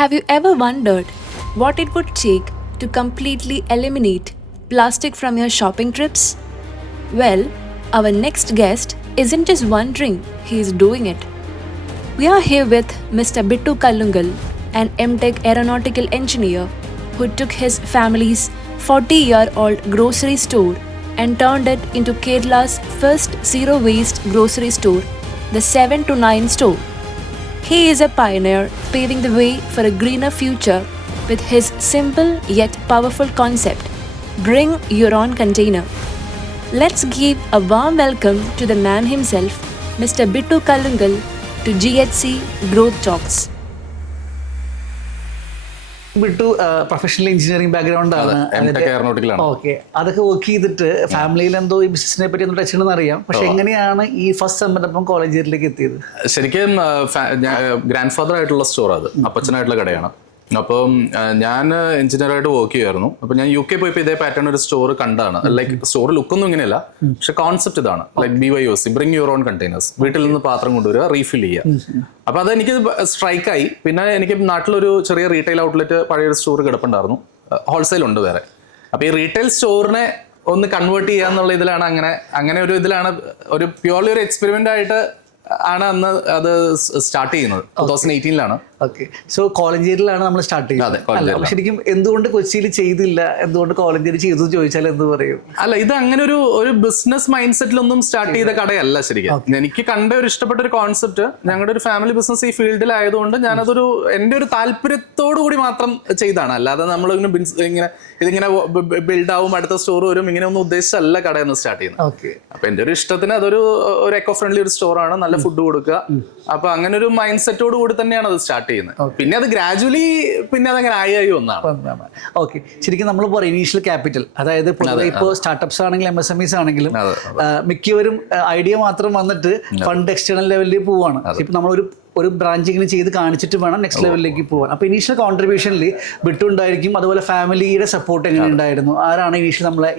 Have you ever wondered what it would take to completely eliminate plastic from your shopping trips? Well, our next guest isn't just wondering, he is doing it. We are here with Mr. Bittu Kallungal, an MTech aeronautical engineer who took his family's 40-year-old grocery store and turned it into Kerala's first zero-waste grocery store, the 7 to 9 store. He is a pioneer paving the way for a greener future with his simple yet powerful concept, Bring Your Own Container. Let's give a warm welcome to the man himself, Mr. Bittu Kallungal, to GHC Growth Talks. വിട്ടു professional engineering background ആണ്. Okay, അതൊക്കെ work ചെയ്തിട്ട് ഫാമിലിയിൽ എന്തോ ഈ ബിസിനസിനെ പറ്റി ഒന്ന് ടച്ച് ഉണ്ടെന്ന് അറിയാം. പക്ഷെ എങ്ങനെയാണ് ഈ ഫസ്റ്റ് സംരംഭം കോളേജിലേക്ക് എത്തിയത്? ശരിക്കും ഗ്രാൻഡ് ഫാദർ ആയിട്ടുള്ള സ്റ്റോർ, അത് അപ്പച്ചനായിട്ടുള്ള കടയാണ്. അപ്പം ഞാൻ എഞ്ചിനീയറായിട്ട് വർക്ക് ചെയ്യുമായിരുന്നു. അപ്പൊ ഞാൻ UK പോയപ്പോൾ ഇതേ പാറ്റേൺ ഒരു സ്റ്റോർ കണ്ടാണ്. ലൈക്ക് സ്റ്റോർ ലുക്കൊന്നും ഇങ്ങനെയല്ല, പക്ഷെ കോൺസെപ്റ്റ് ഇതാണ്. Like BYOC, bring your own containers. വീട്ടിൽ നിന്ന് പാത്രം കൊണ്ടുവരിക, റീഫിൽ ചെയ്യുക. അപ്പൊ അത് എനിക്ക് സ്ട്രൈക്കായി. പിന്നെ എനിക്ക് നാട്ടിലൊരു ചെറിയ റീറ്റെയിൽ ഔട്ട്ലെറ്റ്, പഴയൊരു സ്റ്റോർ കിടപ്പുണ്ടായിരുന്നു. ഹോൾസെയിൽ ഉണ്ട് വേറെ. അപ്പൊ ഈ റീറ്റെയിൽ സ്റ്റോറിനെ ഒന്ന് കൺവേർട്ട് ചെയ്യുക എന്നുള്ള ഇതിലാണ് അങ്ങനെ ഒരു ഇതിലാണ് ഒരു പ്യൂർലി ഒരു എക്സ്പെരിമെന്റ് ആയിട്ട് ആണ് അന്ന് അത് സ്റ്റാർട്ട് ചെയ്യുന്നത്. 2018 ഓക്കെ, സോ കോളേജിലാണ് നമ്മൾ സ്റ്റാർട്ട് ചെയ്യുന്നത്. ശരിക്കും എന്തുകൊണ്ട് കൊച്ചിയിൽ ചെയ്തില്ല, എന്തുകൊണ്ട് കോളേജിൽ ചെയ്തു ചോദിച്ചാൽ എന്ത് പറയും? അല്ല, ഇത് അങ്ങനെ ഒരു ബിസിനസ് മൈൻഡ് സെറ്റിലൊന്നും സ്റ്റാർട്ട് ചെയ്ത കടയല്ല. ശരിക്കും എനിക്ക് കണ്ട ഒരു ഇഷ്ടപ്പെട്ട ഒരു കോൺസെപ്റ്റ്, ഞങ്ങളുടെ ഒരു ഫാമിലി ബിസിനസ് ഈ ഫീൽഡിലായതുകൊണ്ട് ഞാനതൊരു എൻ്റെ ഒരു താല്പര്യത്തോടു കൂടി മാത്രം ചെയ്താണ്. അല്ലാതെ നമ്മൾ ഇതിങ്ങനെ ബിൽഡ് ആവും, അടുത്ത സ്റ്റോർ വരും, ഇങ്ങനെ ഒന്നും ഉദ്ദേശിച്ചല്ല കടയൊന്നും സ്റ്റാർട്ട് ചെയ്യുന്നത്. അപ്പൊ എൻ്റെ ഒരു ഇഷ്ടത്തിന് അതൊരു എക്കോ ഫ്രണ്ട്ലി ഒരു സ്റ്റോറാണ്, നല്ല ഫുഡ് കൊടുക്കുക. അപ്പൊ അങ്ങനെ ഒരു മൈൻഡ് സെറ്റോട് കൂടി തന്നെയാണ് അത് സ്റ്റാർട്ട് ചെയ്യുന്നത്. പിന്നെ അത് ഗ്രാജുവലി പിന്നെ അതങ്ങനെ ആയി ഒന്നാണ്. ഓക്കെ, ശരിക്കും നമ്മൾ പറയും ഇനീഷ്യൽ ക്യാപിറ്റൽ, അതായത് ഇപ്പോൾ സ്റ്റാർട്ടപ്സ് ആണെങ്കിലും MSMEs ആണെങ്കിലും മിക്കവരും ഐഡിയ മാത്രം വന്നിട്ട് ഫണ്ട് എക്സ്റ്റേണൽ ലെവലിൽ പോവാണ്. ഇപ്പൊ നമ്മളൊരു ബ്രാഞ്ച് ഇങ്ങനെ ചെയ്ത് കാണിച്ചിട്ട് വേണം നെക്സ്റ്റ് ലെവലിലേക്ക് പോകാൻ. അപ്പോൾ ഇനീഷ്യൽ കോൺട്രിബ്യൂഷനിൽ ബിട്ടു ഉണ്ടായിരിക്കും. അതുപോലെ ഫാമിലിയുടെ സപ്പോർട്ട് എങ്ങനെ ഉണ്ടായിരുന്നു? ആരാണ്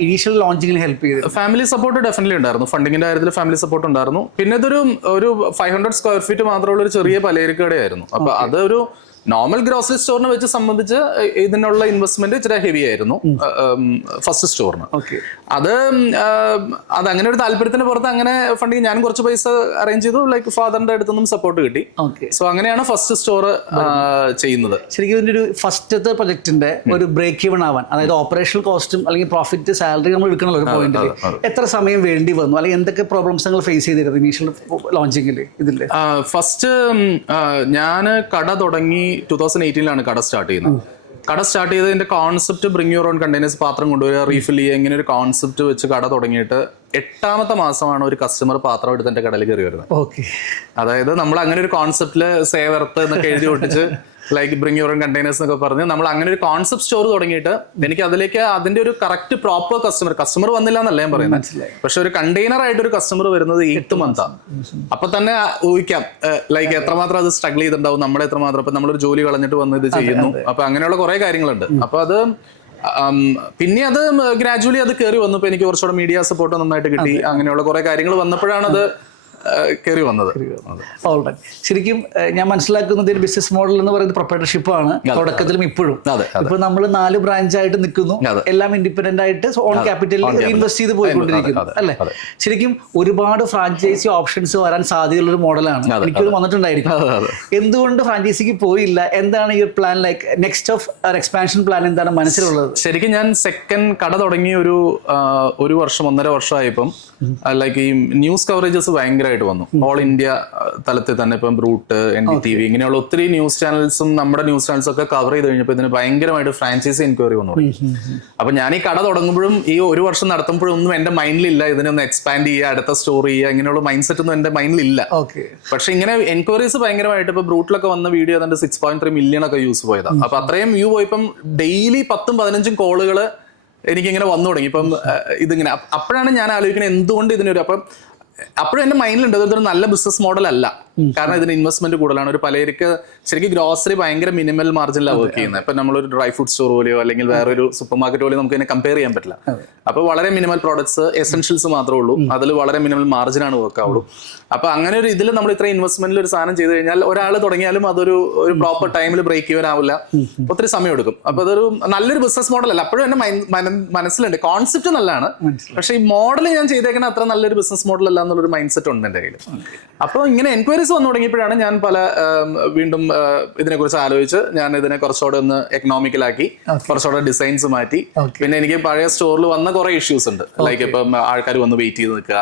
ഇനീഷ്യൽ ലോഞ്ചിങ്ങിൽ ഹെൽപ്പ് ചെയ്തത്? ഫാമിലി സപ്പോർട്ട് ഡെഫിനറ്റ്ലി ഉണ്ടായിരുന്നു. ഫണ്ടിങ്ങിന്റെ കാര്യത്തിൽ ഫാമിലി സപ്പോർട്ട് ഉണ്ടായിരുന്നു. പിന്നെ ഇതൊരു 500 സ്ക്വയർ ഫീറ്റ് മാത്രമുള്ള ഒരു ചെറിയ പലചരക്കടയായിരുന്നു. അപ്പൊ അതൊരു നോർമൽ ഗ്രോസറി സ്റ്റോറിനെ വെച്ച് സംബന്ധിച്ച് ഇതിനുള്ള ഇൻവെസ്റ്റ്മെന്റ് ഇച്ചിരി ഹെവി ആയിരുന്നു ഫസ്റ്റ് സ്റ്റോറിന്. അത് അങ്ങനെ ഒരു താല്പര്യത്തിന് പുറത്ത് അങ്ങനെ ഫണ്ടിങ് ഞാൻ കുറച്ച് പൈസ അറേഞ്ച് ചെയ്തു. ലൈക്ക് ഫാദറിന്റെ അടുത്തൊന്നും സപ്പോർട്ട് കിട്ടി. സോ അങ്ങനെയാണ് ഫസ്റ്റ് സ്റ്റോർ ചെയ്യുന്നത്. ശരിക്കും ഇതിന്റെ ഒരു ഫസ്റ്റത്തെ പ്രൊജക്ടിന്റെ ഒരു ബ്രേക്ക് ഈവൺ ആവാൻ, അതായത് ഓപ്പറേഷണൽ കോസ്റ്റും അല്ലെങ്കിൽ പ്രോഫിറ്റ് സാലറി നമ്മൾ എടുക്കണല്ലോ ഒരു പോയിന്റിൽ, എത്ര സമയം വേണ്ടി വന്നു? അല്ലെങ്കിൽ എന്തൊക്കെ പ്രോബ്ലംസ് നിങ്ങൾ ഫേസ് ചെയ്തിരുന്നു ഇനീഷ്യൽ ലോഞ്ചിങ്ങിൽ? ഇതില് ഫസ്റ്റ് ഞാൻ കട തുടങ്ങി 2018 കട സ്റ്റാർട്ട് ചെയ്യുന്നത്. കട സ്റ്റാർട്ട് ചെയ്തതിന്റെ concept bring your own containers, പാത്രം കൊണ്ടുവരിക, റീഫിൽ ചെയ്യുക, ഇങ്ങനെ ഒരു കോൺസെപ്റ്റ് വെച്ച് കട തുടങ്ങിയിട്ട് 8ാമത്തെ മാസമാണ് ഒരു കസ്റ്റമർ പാത്രം എടുത്ത് എന്റെ കടയിൽ കയറി വരുന്നത്. അതായത് നമ്മൾ അങ്ങനെ ഒരു കോൺസെപ്റ്റില് സേവ് എർത്ത് എന്നൊക്കെ എഴുതി ഒട്ടിച്ച് like bring your own containers എന്നൊക്കെ പറഞ്ഞ് നമ്മൾ അങ്ങനെ ഒരു കോൺസെപ്റ്റ് സ്റ്റോർ തുടങ്ങിയിട്ട് എനിക്ക് അതിലേക്ക് അതിന്റെ ഒരു കറക്റ്റ് പ്രോപ്പർ കസ്റ്റമർ വന്നില്ല എന്നല്ല ഞാൻ പറയുന്നത്. പക്ഷെ ഒരു കണ്ടെയ്നർ ആയിട്ട് ഒരു കസ്റ്റമർ വരുന്നത് 8 മന്താണ്. അപ്പൊ തന്നെ ഊഹിക്കാം ലൈക്ക് എത്രമാത്രം അത് സ്ട്രഗിൾ ചെയ്തിട്ടുണ്ടാവും, നമ്മൾ എത്രമാത്രം. ഇപ്പൊ നമ്മളൊരു ജോലി കളഞ്ഞിട്ട് വന്ന് ഇത് ചെയ്യുന്നു. അപ്പൊ അങ്ങനെയുള്ള കുറെ കാര്യങ്ങളുണ്ട്. അപ്പൊ അത് പിന്നെ അത് ഗ്രാജുവലി അത് കയറി വന്നു. ഇപ്പൊ എനിക്ക് കുറച്ചുകൂടെ മീഡിയ സപ്പോർട്ട് നന്നായിട്ട് കിട്ടി. അങ്ങനെയുള്ള കുറെ കാര്യങ്ങൾ വന്നപ്പോഴാണ് അത് കയറി വന്നത്. ശരിക്കും ഞാൻ മനസ്സിലാക്കുന്നത് ഒരു ബിസിനസ് മോഡൽ എന്ന് പറയുന്നത് പ്രൊപ്രൈറ്റർഷിപ്പ് ആണ് തുടക്കത്തിലും ഇപ്പോഴും. ഇപ്പൊ നമ്മൾ 4 ബ്രാഞ്ചായിട്ട് നിൽക്കുന്നു, എല്ലാം ഇൻഡിപെൻഡന്റ് ആയിട്ട് ഓൺ ക്യാപിറ്റലിൽ ഇൻവെസ്റ്റ് ചെയ്ത് പോയിക്കൊണ്ടിരിക്കുന്നു അല്ലെ? ശരിക്കും ഒരുപാട് ഫ്രാഞ്ചൈസി ഓപ്ഷൻസ് വരാൻ സാധ്യതയുള്ള ഒരു മോഡലാണ്. എനിക്കൊരു വന്നിട്ടുണ്ടായിരിക്കും. എന്തുകൊണ്ട് ഫ്രാഞ്ചൈസിക്ക് പോയില്ല? എന്താണ് ഈ plan, like next of expansion plan എന്താണ് മനസ്സിലുള്ളത്? ശരിക്കും ഞാൻ സെക്കൻഡ് കട തുടങ്ങി ഒരു വർഷം 1.5 വർഷമായപ്പം ലൈക്ക് ഈ ന്യൂസ് കവറേജസ് ഭയങ്കരമായിട്ട് വന്നു. ഓൾ ഇന്ത്യ തലത്തിൽ തന്നെ ഇപ്പം ബ്രൂട്ട്, NDTV ഇങ്ങനെയുള്ള ഒത്തിരി ന്യൂസ് ചാനൽസും നമ്മുടെ ന്യൂസ് ചാനൽസും ഒക്കെ കവർ ചെയ്ത് കഴിഞ്ഞപ്പോൾ ഇതിന് ഭയങ്കരമായിട്ട് ഫ്രാഞ്ചൈസി എൻക്വയറി വന്നു. അപ്പൊ ഞാൻ ഈ കട തുടങ്ങുമ്പോഴും ഈ ഒരു വർഷം നടത്തുമ്പോഴും ഒന്നും എന്റെ മൈൻഡിലില്ല ഇതിനൊന്ന് എക്സ്പാൻഡ് ചെയ്യുക, അടുത്ത സ്റ്റോർ ചെയ്യുക, ഇങ്ങനെയുള്ള മൈൻഡ് സെറ്റ് ഒന്നും എന്റെ മൈൻഡിലില്ല. പക്ഷെ ഇങ്ങനെ എൻക്വയറീസ് ഭയങ്കരമായിട്ട് ഇപ്പൊ ബ്രൂട്ടിലൊക്കെ വന്ന വീഡിയോ അതിന്റെ 6.3 മില്യൺ ഒക്കെ യൂസ് പോയതാണ്. അപ്പൊ അത്രയും വ്യൂ പോയപ്പം ഡെയിലി 10-15 കോളുകള് എനിക്കിങ്ങനെ വന്നു തുടങ്ങി. ഇപ്പം ഇതിങ്ങനെ അപ്പോഴാണ് ഞാൻ ആലോചിക്കുന്നത് എന്തുകൊണ്ട് ഇതിനൊരു, അപ്പം അപ്പോഴും എന്റെ മൈൻഡിലുണ്ട് ഇതൊരു നല്ല ബിസിനസ് മോഡൽ അല്ല. കാരണം ഇതിന് ഇൻവെസ്റ്റ്മെന്റ് കൂടുതലാണ്. ഒരു പലർക്ക് ശരിക്കും ഗ്രോസറി ഭയങ്കര മിനിമൽ മാർജിനിലാണ് വർക്ക് ചെയ്യുന്നത്. ഇപ്പൊ നമ്മളൊരു ഡ്രൈ ഫ്രൂട്ട് സ്റ്റോർ പോലെയോ അല്ലെങ്കിൽ വേറൊരു സൂപ്പർ മാർക്കറ്റ് പോലെയോ നമുക്ക് ഇതിനെ കമ്പയർ ചെയ്യാൻ പറ്റില്ല. അപ്പൊ വളരെ മിനിമൽ പ്രോഡക്ട്സ്, എസെൻഷ്യൽസ് മാത്രമേ ഉള്ളൂ. അതിൽ വളരെ മിനിമൽ മാർജിനാണ് വർക്ക് ആവുള്ളൂ. അപ്പൊ അങ്ങനെ ഒരു ഇതിൽ നമ്മൾ ഇത്ര ഇൻവെസ്റ്റ്മെന്റിൽ ഒരു സാധനം ചെയ്ത് കഴിഞ്ഞാൽ ഒരാൾ തുടങ്ങിയാലും അതൊരു പ്രോപ്പർ ടൈമിൽ ബ്രേക്ക് ചെയ്യാനാവില്ല, ഒത്തിരി സമയം എടുക്കും. അപ്പൊ അതൊരു നല്ലൊരു ബിസിനസ് മോഡൽ അല്ല. അപ്പോഴും എന്റെ മനസ്സിലുണ്ട് കോൺസെപ്റ്റ് നല്ലതാണ്, പക്ഷെ ഈ മോഡൽ ഞാൻ ചെയ്തേക്കുന്ന അത്ര നല്ലൊരു ബിസിനസ് മോഡൽ അല്ല എന്നുള്ളൊരു മൈൻഡ് സെറ്റ് ഉണ്ട് എന്റെ കയ്യിൽ. അപ്പോൾ ഇങ്ങനെ എൻക്വയറീസ് വന്നു തുടങ്ങിയപ്പോഴാണ് ഞാൻ വീണ്ടും ഇതിനെക്കുറിച്ച് ആലോചിച്ച് ഞാൻ ഇതിനെ കുറച്ചുകൂടെ ഒന്ന് എക്കണോമിക്കലാക്കി, കുറച്ചുകൂടെ ഡിസൈൻസ് മാറ്റി. പിന്നെ എനിക്ക് പഴയ സ്റ്റോറിൽ വന്ന കുറെ ഇഷ്യൂസ് ഉണ്ട്. ലൈക്ക് ഇപ്പം ആൾക്കാർ വന്ന് വെയിറ്റ് ചെയ്ത് നിൽക്കുക,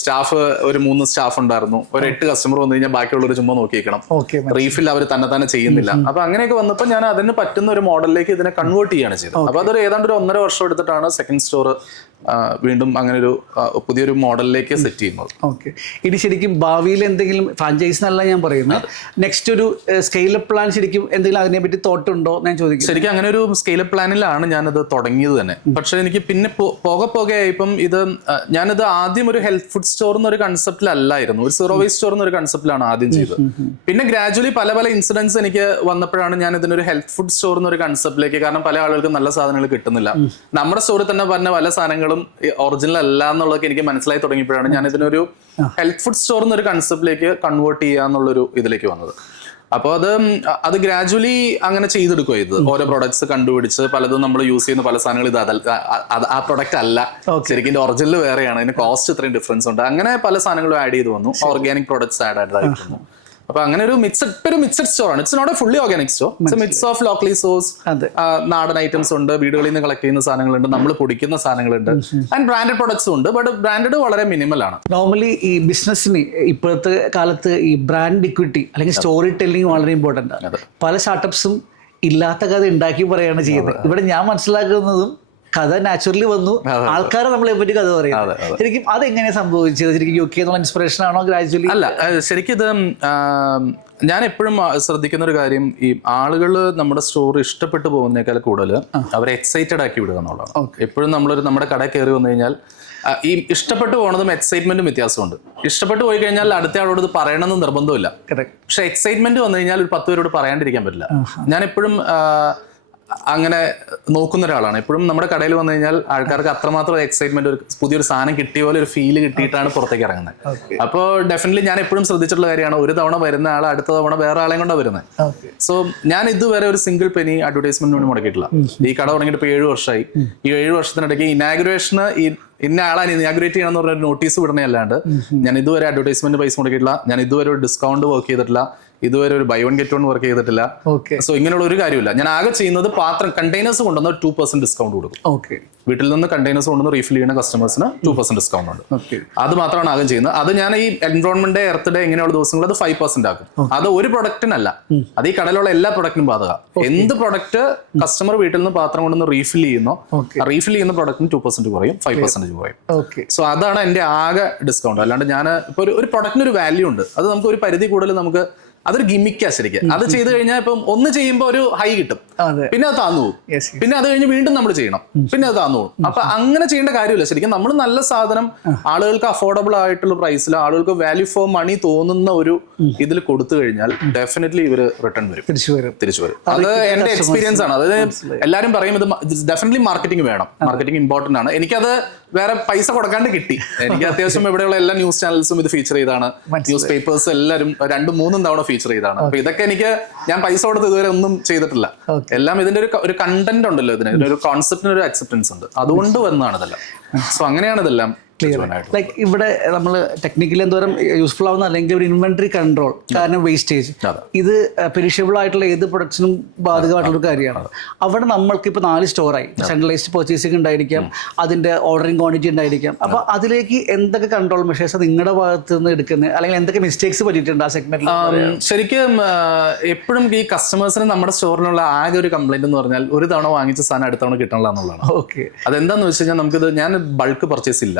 സ്റ്റാഫ് ഒരു 3 സ്റ്റാഫ് ഉണ്ടായിരുന്നു, ഒരു 8 കസ്റ്റമർ വന്നു കഴിഞ്ഞാൽ ബാക്കിയുള്ളവർ ചുമ്മാ നോക്കിക്കണം, റീഫിൽ അവർ തന്നെ ചെയ്യുന്നില്ല. അപ്പൊ അങ്ങനെയൊക്കെ വന്നപ്പോൾ ഞാൻ അതിന് പറ്റുന്ന ഒരു മോഡലിലേക്ക് ഇതിനെ കൺവേർട്ട് ചെയ്യാണ് ചെയ്തത്. അപ്പൊ അതൊരു ഏതാണ്ട് ഒരു 1.5 വർഷം എടുത്തിട്ടാണ് സെക്കൻഡ് സ്റ്റോർ വീണ്ടും അങ്ങനെ ഒരു പുതിയൊരു മോഡലിലേക്ക് സെറ്റ് ചെയ്യുന്നത്. ഓക്കെ. ഇനി ശരിക്കും ഭാവിയിൽ എന്തെങ്കിലും ഫ്രാഞ്ചൈസ് എന്നല്ല ഞാൻ പറയുന്നത്, നെക്സ്റ്റ് ഒരു സ്കെയിലപ്പ് പ്ലാൻ ശരിക്കും എന്തെങ്കിലും അതിനെ പറ്റി തോട്ടുണ്ടോ ഞാൻ ചോദിക്കും. ശരിക്കും അങ്ങനെ ഒരു സ്കെയിലപ്പ് പ്ലാനിലാണ് ഞാനത് തുടങ്ങിയത് തന്നെ. പക്ഷെ എനിക്ക് പിന്നെ പോകെ ഇപ്പം ഞാനിത് ആദ്യം ഒരു ഹെൽത്ത് ഫുഡ് സ്റ്റോർ എന്നൊരു കൺസെപ്റ്റിലല്ലായിരുന്നു, ഒരു സീറോ വേസ്റ്റ് സ്റ്റോർ എന്നൊരു കൺസെപ്റ്റിലാണ് ആദ്യം ചെയ്തത്. പിന്നെ ഗ്രാജുവലി പല ഇൻസിഡൻസ് എനിക്ക് വന്നപ്പോഴാണ് ഞാൻ ഇതിനൊരു ഹെൽത്ത് ഫുഡ് സ്റ്റോർ എന്നൊരു കൺസെപ്റ്റിലേക്ക്, കാരണം പല ആളുകൾക്കും നല്ല സാധനങ്ങൾ കിട്ടുന്നില്ല, നമ്മുടെ സ്റ്റോറിൽ തന്നെ പറഞ്ഞ പല സാധനങ്ങളും ഒറിജിനൽ അല്ല എന്നുള്ളതൊക്കെ എനിക്ക് മനസ്സിലായി തുടങ്ങിയപ്പോഴാണ് ഞാൻ ഇതിനൊരു ഹെൽത്ത് ഫുഡ് സ്റ്റോർ എന്നൊരു കൺസെപ്റ്റിലേക്ക് കൺവേർട്ട് ചെയ്യാന്നുള്ളൊരു ഇതിലേക്ക് വന്നത്. അപ്പോൾ അത് ഗ്രാജുവലി അങ്ങനെ ചെയ്തെടുക്കുക ചെയ്തത്. ഓരോ പ്രൊഡക്ട്സ് കണ്ടുപിടിച്ച് പലതും നമ്മൾ യൂസ് ചെയ്യുന്ന പല സാധനങ്ങൾ ഇത് ആ പ്രൊഡക്റ്റ് അല്ല, ശരിക്കും ഇതിന്റെ ഒറിജിനൽ വേറെയാണ്, ഇതിന്റെ കോസ്റ്റ് ഇത്രയും ഡിഫറൻസ് ഉണ്ട്. അങ്ങനെ പല സാധനങ്ങളും ആഡ് ചെയ്ത് വന്നു, ഓർഗാനിക് പ്രൊഡക്ട്സ് ആഡ് ആയിരുന്നു. അപ്പൊ അങ്ങനെ ഒരു മിക്സഡ് സ്റ്റോർ ആണ്. It's not a fully organic store, it's mix of locally source, നാടൻ ഐറ്റംസ് ഉണ്ട്, വീടുകളിൽ നിന്ന് കളക്ട് ചെയ്യുന്ന സാധനങ്ങളുണ്ട്, നമ്മൾ പൊടിക്കുന്ന സാധനങ്ങളുണ്ട്, ആൻഡ് ബ്രാൻഡഡ് പ്രൊഡക്ട്സും ഉണ്ട്. ബട്ട് ബ്രാൻഡഡ് വളരെ മിനിമൽ ആണ്. നോർമലി ഈ ബിസിനസ്സിന് ഇപ്പോഴത്തെ കാലത്ത് ഈ ബ്രാൻഡ് ഇക്വിറ്റി അല്ലെങ്കിൽ സ്റ്റോറി ടെല്ലിംഗ് വളരെ ഇമ്പോർട്ടൻ്റ് ആണ്. പല സ്റ്റാർട്ടപ്സും ഇല്ലാത്ത കഥ ഉണ്ടാക്കി പറയുകയാണ് ചെയ്യുന്നത്. ഇവിടെ ഞാൻ മനസ്സിലാക്കുന്നതും കഥ നാച്ചുറലി വന്നു, ആൾക്കാരെ നമ്മളെ പറ്റി കഥ പറയുന്നത്. ശരിക്കും അതെങ്ങനെയാണ് സംഭവിച്ചത്? ശരിക്കും UK എന്നുള്ള ഇൻസ്പിറേഷൻ ആണോ ഗ്രാജുവലി? അല്ല, ശരിക്കും ഇത് ഞാൻ എപ്പോഴും ശ്രദ്ധിക്കുന്ന ഒരു കാര്യം, ഈ ആളുകൾ നമ്മുടെ സ്റ്റോർ ഇഷ്ടപ്പെട്ടു പോകുന്നതിനേക്കാൾ കൂടുതൽ അവരെ എക്സൈറ്റഡ് ആക്കി വിടുക എന്നുള്ളതാണ്. എപ്പോഴും നമ്മുടെ കട കയറി വന്നു കഴിഞ്ഞാൽ ഈ ഇഷ്ടപ്പെട്ടു പോകുന്നതും എക്സൈറ്റ്മെന്റും വ്യത്യാസമുണ്ട്. ഇഷ്ടപ്പെട്ടു പോയി കഴിഞ്ഞാൽ അടുത്ത ആളോട് ഇത് പറയണമെന്ന് നിർബന്ധമില്ല, പക്ഷെ എക്സൈറ്റ്മെന്റ് വന്നു കഴിഞ്ഞാൽ ഒരു 10 പേരോട് പറയാണ്ടിരിക്കാൻ പറ്റില്ല. ഞാൻ എപ്പോഴും അങ്ങനെ നോക്കുന്ന ഒരാളാണ്. എപ്പോഴും നമ്മുടെ കടയിൽ വന്നു കഴിഞ്ഞാൽ ആൾക്കാർക്ക് അത്രമാത്രം എക്സൈറ്റ്മെന്റ്, ഒരു പുതിയൊരു സാധനം കിട്ടിയ പോലെ ഒരു ഫീല് കിട്ടിയിട്ടാണ് പുറത്തേക്ക് ഇറങ്ങുന്നത്. അപ്പോൾ ഡെഫിനറ്റ്ലി ഞാൻ എപ്പോഴും ശ്രദ്ധിച്ചിട്ടുള്ള കാര്യമാണ്, ഒരു തവണ വരുന്ന ആൾ അടുത്ത തവണ വേറെ ആളെയും കൊണ്ടാണ് വരുന്നത്. സോ ഞാൻ ഇതുവരെ ഒരു സിംഗിൾ പെനി അഡ്വർടൈസ്മെന്റ് വേണ്ടി മുടക്കിയിട്ടില്ല. ഈ കട തുടങ്ങിയിട്ട് ഇപ്പോൾ 7 വർഷമായി. ഈ 7 വർഷത്തിനിടയ്ക്ക് ഇനാഗുറേഷന് ഇന്ന ആളാണ് ഇനാഗുറേറ്റ് ചെയ്യണമെന്ന് പറഞ്ഞ നോട്ടീസ് വിടണയല്ലാണ്ട് ഞാൻ ഇതുവരെ അഡ്വർടൈസ്മെന്റ് പൈസ മുടക്കിയിട്ടില്ല. ഞാൻ ഇതുവരെ ഒരു ഡിസ്കൗണ്ട് വർക്ക് ചെയ്തിട്ടില്ല, ഇതുവരെ ഒരു ബൈ 1 get 1 വർക്ക് ചെയ്തിട്ടില്ല. സോ ഇങ്ങനെയുള്ള ഒരു കാര്യമില്ല. ഞാൻ ആകെ ചെയ്യുന്നത് കണ്ടെയ്നേഴ്സ് കൊണ്ടുവന്ന 2% ഡിസ്കൗണ്ട് കൊടുക്കും. വീട്ടിൽ നിന്ന് കണ്ടെയ്നേഴ്സ് കൊണ്ടുവന്ന് റീഫിൽ ചെയ്യുന്ന കസ്റ്റമേഴ്സിന് 2% ഡിസ്കൗണ്ട് ഉണ്ട്. അത് മാത്രമാണ് ആകെ ചെയ്യുന്നത്. അത് ഞാൻ ഈ എൻവയോൺമെന്റ് ഡേ, എർത്ത് ഡേ ഇങ്ങനെയുള്ള ദിവസങ്ങൾ അത് 5% ആക്കും. അത് ഒരു പ്രൊഡക്റ്റിനല്ല, അത് ഈ കടയിലുള്ള എല്ലാ പ്രൊഡക്റ്റിനും ബാധക. എന്ത് പ്രൊഡക്റ്റ് കസ്റ്റമർ വീട്ടിൽ നിന്ന് പാത്രം കൊണ്ടുവന്ന് റീഫിൽ ചെയ്യുന്നോ, റീഫിൽ ചെയ്യുന്ന പ്രൊഡക്റ്റിന് 2% കുറയും, 5% കുറയും. സോ അതാണ് എന്റെ ആകെ ഡിസ്കൗണ്ട്. അല്ലാണ്ട് ഞാൻ ഇപ്പൊ ഒരു പ്രൊഡക്റ്റിന് ഒരു വാല്യൂ ഉണ്ട്, അത് നമുക്ക് ഒരു പരിധി കൂടുതൽ നമുക്ക് അതൊരു ഗിമ്മിക്കാ ശരിക്കും. അത് ചെയ്ത് കഴിഞ്ഞാൽ ഇപ്പം ഒന്ന് ചെയ്യുമ്പോൾ ഒരു ഹൈ കിട്ടും, പിന്നെ അത് താന്നു പോകും, പിന്നെ അത് കഴിഞ്ഞ് വീണ്ടും നമ്മൾ ചെയ്യണം, പിന്നെ അത് താന്നു പോകും. അപ്പൊ അങ്ങനെ ചെയ്യേണ്ട കാര്യമില്ല. ശരിക്കും നമ്മൾ നല്ല സാധനം ആളുകൾക്ക് അഫോർഡബിൾ ആയിട്ടുള്ള പ്രൈസിൽ ആളുകൾക്ക് വാല്യൂ ഫോർ മണി തോന്നുന്ന ഒരു ഇതിൽ കൊടുത്തു കഴിഞ്ഞാൽ ഡെഫിനറ്റ്ലി ഇവര് റിട്ടേൺ വരും, തിരിച്ചു വരും. അത് എന്റെ എക്സ്പീരിയൻസ് ആണ്. അതായത് എല്ലാവരും പറയും ഇത് ഡെഫിനറ്റ്ലി മാർക്കറ്റിംഗ് വേണം, മാർക്കറ്റിംഗ് ഇമ്പോർട്ടന്റ് ആണ്. എനിക്കത് വേറെ പൈസ കൊടുക്കാണ്ട് കിട്ടി. എനിക്ക് അത്യാവശ്യം ഇവിടെയുള്ള എല്ലാ ന്യൂസ് ചാനൽസും ഇത് ഫീച്ചർ ചെയ്താണ്, ന്യൂസ് പേപ്പേഴ്സ് എല്ലാവരും 2-3 തവണ ഫീച്ചർ ചെയ്താണ്. അപ്പൊ ഇതൊക്കെ ഞാൻ പൈസ കൊടുത്ത് ഇതുവരെ ഒന്നും ചെയ്തിട്ടില്ല. എല്ലാം ഇതിന്റെ ഒരു കണ്ടന്റ് ഉണ്ടല്ലോ, ഇതിന് ഒരു കോൺസെപ്റ്റിന് ഒരു അക്സെപ്റ്റൻസ് ഉണ്ട്, അതുകൊണ്ട് വന്നതാണ് ഇതെല്ലാം. സോ അങ്ങനെയാണ് ഇതെല്ലാം. ലൈക്ക് ഇവിടെ നമ്മൾ ടെക്നിക്കലി എന്തോരം യൂസ്ഫുൾ ആവുന്ന അല്ലെങ്കിൽ ഒരു ഇൻവെന്ററി കൺട്രോൾ, കാരണം വേസ്റ്റേജ് ഇത് പെരിഷബിൾ ആയിട്ടുള്ള ഏത് പ്രൊഡക്ട്സിനും ബാധകമായിട്ടുള്ള കാര്യമാണ്. അവിടെ നമ്മൾക്ക് ഇപ്പോൾ 4 സ്റ്റോറായി, സെൻട്രലൈസ്ഡ് പർച്ചേസിംഗ് ഉണ്ടായിരിക്കാം, അതിന്റെ ഓർഡറിംഗ് ക്വാണ്ടിറ്റി ഉണ്ടായിരിക്കാം. അപ്പൊ അതിലേക്ക് എന്തൊക്കെ കൺട്രോൾ മെഷേഴ്സ് നിങ്ങളുടെ ഭാഗത്ത് നിന്ന് എടുക്കുന്നത്, അല്ലെങ്കിൽ എന്തൊക്കെ മിസ്റ്റേക്സ് പറ്റിയിട്ടുണ്ട് ആ സെഗ്മെന്റിൽ? ശരിക്കും എപ്പോഴും ഈ കസ്റ്റമേഴ്സിന് നമ്മുടെ സ്റ്റോറിനുള്ള ആകെ ഒരു കംപ്ലൈന്റ് എന്ന് പറഞ്ഞാൽ ഒരു തവണ വാങ്ങിച്ച സാധനം അടുത്ത തവണ കിട്ടണില്ല എന്നുള്ളതാണ്. ഓക്കെ. അതെന്താന്ന് വെച്ച് കഴിഞ്ഞാൽ ഞാൻ ബൾക്ക് പർച്ചേസ് ഇല്ല.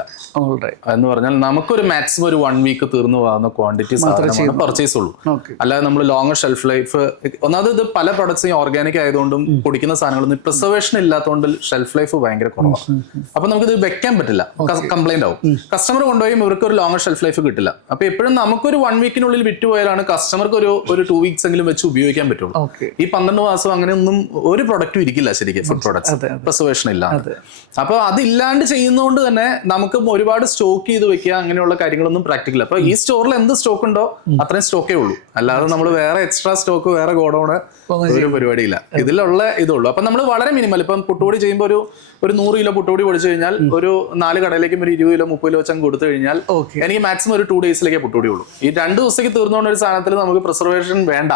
എന്ന് പറഞ്ഞാൽ നമുക്കൊരു മാക്സിമം ഒരു 1 വീക്ക് തീർന്നു പോകുന്ന ക്വാണ്ടിറ്റി സാധനമാണ് പർച്ചേസ് ഉള്ളൂ. അല്ലാതെ നമ്മൾ ലോങ്ങർ ഷെൽഫ് ലൈഫ്, ഒന്നാമത് ഇത് പല പ്രൊഡക്ട്സും ഓർഗാനിക് ആയതുകൊണ്ടും പൊടിക്കുന്ന സാധനങ്ങളൊന്നും പ്രിസർവേഷൻ ഇല്ലാത്തതുകൊണ്ട് ഷെൽഫ് ലൈഫ് ഭയങ്കര കുറവാണ്. അപ്പൊ നമുക്കിത് വെക്കാൻ പറ്റില്ല, കംപ്ലൈന്റ് ആവും. കസ്റ്റമർ കൊണ്ടുപോയി ഇവർക്ക് ഒരു ലോങ്ങർ ഷെൽഫ് ലൈഫ് കിട്ടില്ല. അപ്പൊ എപ്പോഴും നമുക്കൊരു 1 വീക്കിനുള്ളിൽ വിറ്റുപോയാലാണ് കസ്റ്റമർക്ക് ഒരു 2 വീക്സ് എങ്കിലും വെച്ച് ഉപയോഗിക്കാൻ പറ്റുള്ളൂ. ഈ 12 മാസം അങ്ങനെയൊന്നും ഒരു പ്രൊഡക്റ്റും ഇരിക്കില്ല ശരിക്കും, ഫുഡ് പ്രൊഡക്ട്സ് പ്രിസർവേഷൻ ഇല്ല. അപ്പൊ അതില്ലാണ്ട് ചെയ്യുന്നതുകൊണ്ട് തന്നെ നമുക്ക് ഒരുപാട് സ്റ്റോക്ക് ചെയ്ത് വെക്കുക അങ്ങനെയുള്ള കാര്യങ്ങളൊന്നും പ്രാക്ടിക്കൽ. അപ്പൊ ഈ സ്റ്റോറിൽ എന്ത് സ്റ്റോക്ക് ഉണ്ടോ അത്രയും സ്റ്റോക്കേ ഉള്ളൂ. അല്ലാതെ നമ്മൾ വേറെ എക്സ്ട്രാ സ്റ്റോക്ക്, വേറെ ഗോഡൌണ് ഒരു പരിപാടിയില്ല. ഇതിലുള്ള ഇതുള്ളൂ. അപ്പൊ നമ്മൾ വളരെ മിനിമൽ, ഇപ്പം പുട്ടുപൊടി ചെയ്യുമ്പോൾ ഒരു 100 കിലോ പുട്ടുപൊടി പൊടിച്ചു കഴിഞ്ഞാൽ ഒരു 4 കടയിലേക്കും ഒരു 20 കിലോ 30 കിലോ വെച്ചാൽ കൊടുത്തു കഴിഞ്ഞാൽ എനിക്ക് മാക്സിമം ഒരു 2 ഡേയ്സിലേക്കേ പുട്ടുപൊടി ഉള്ളൂ. ഈ 2 ദിവസത്തേക്ക് തീർന്നുകൊണ്ട് ഒരു സാധനത്തിൽ നമുക്ക് പ്രിസർവേഷൻ വേണ്ട.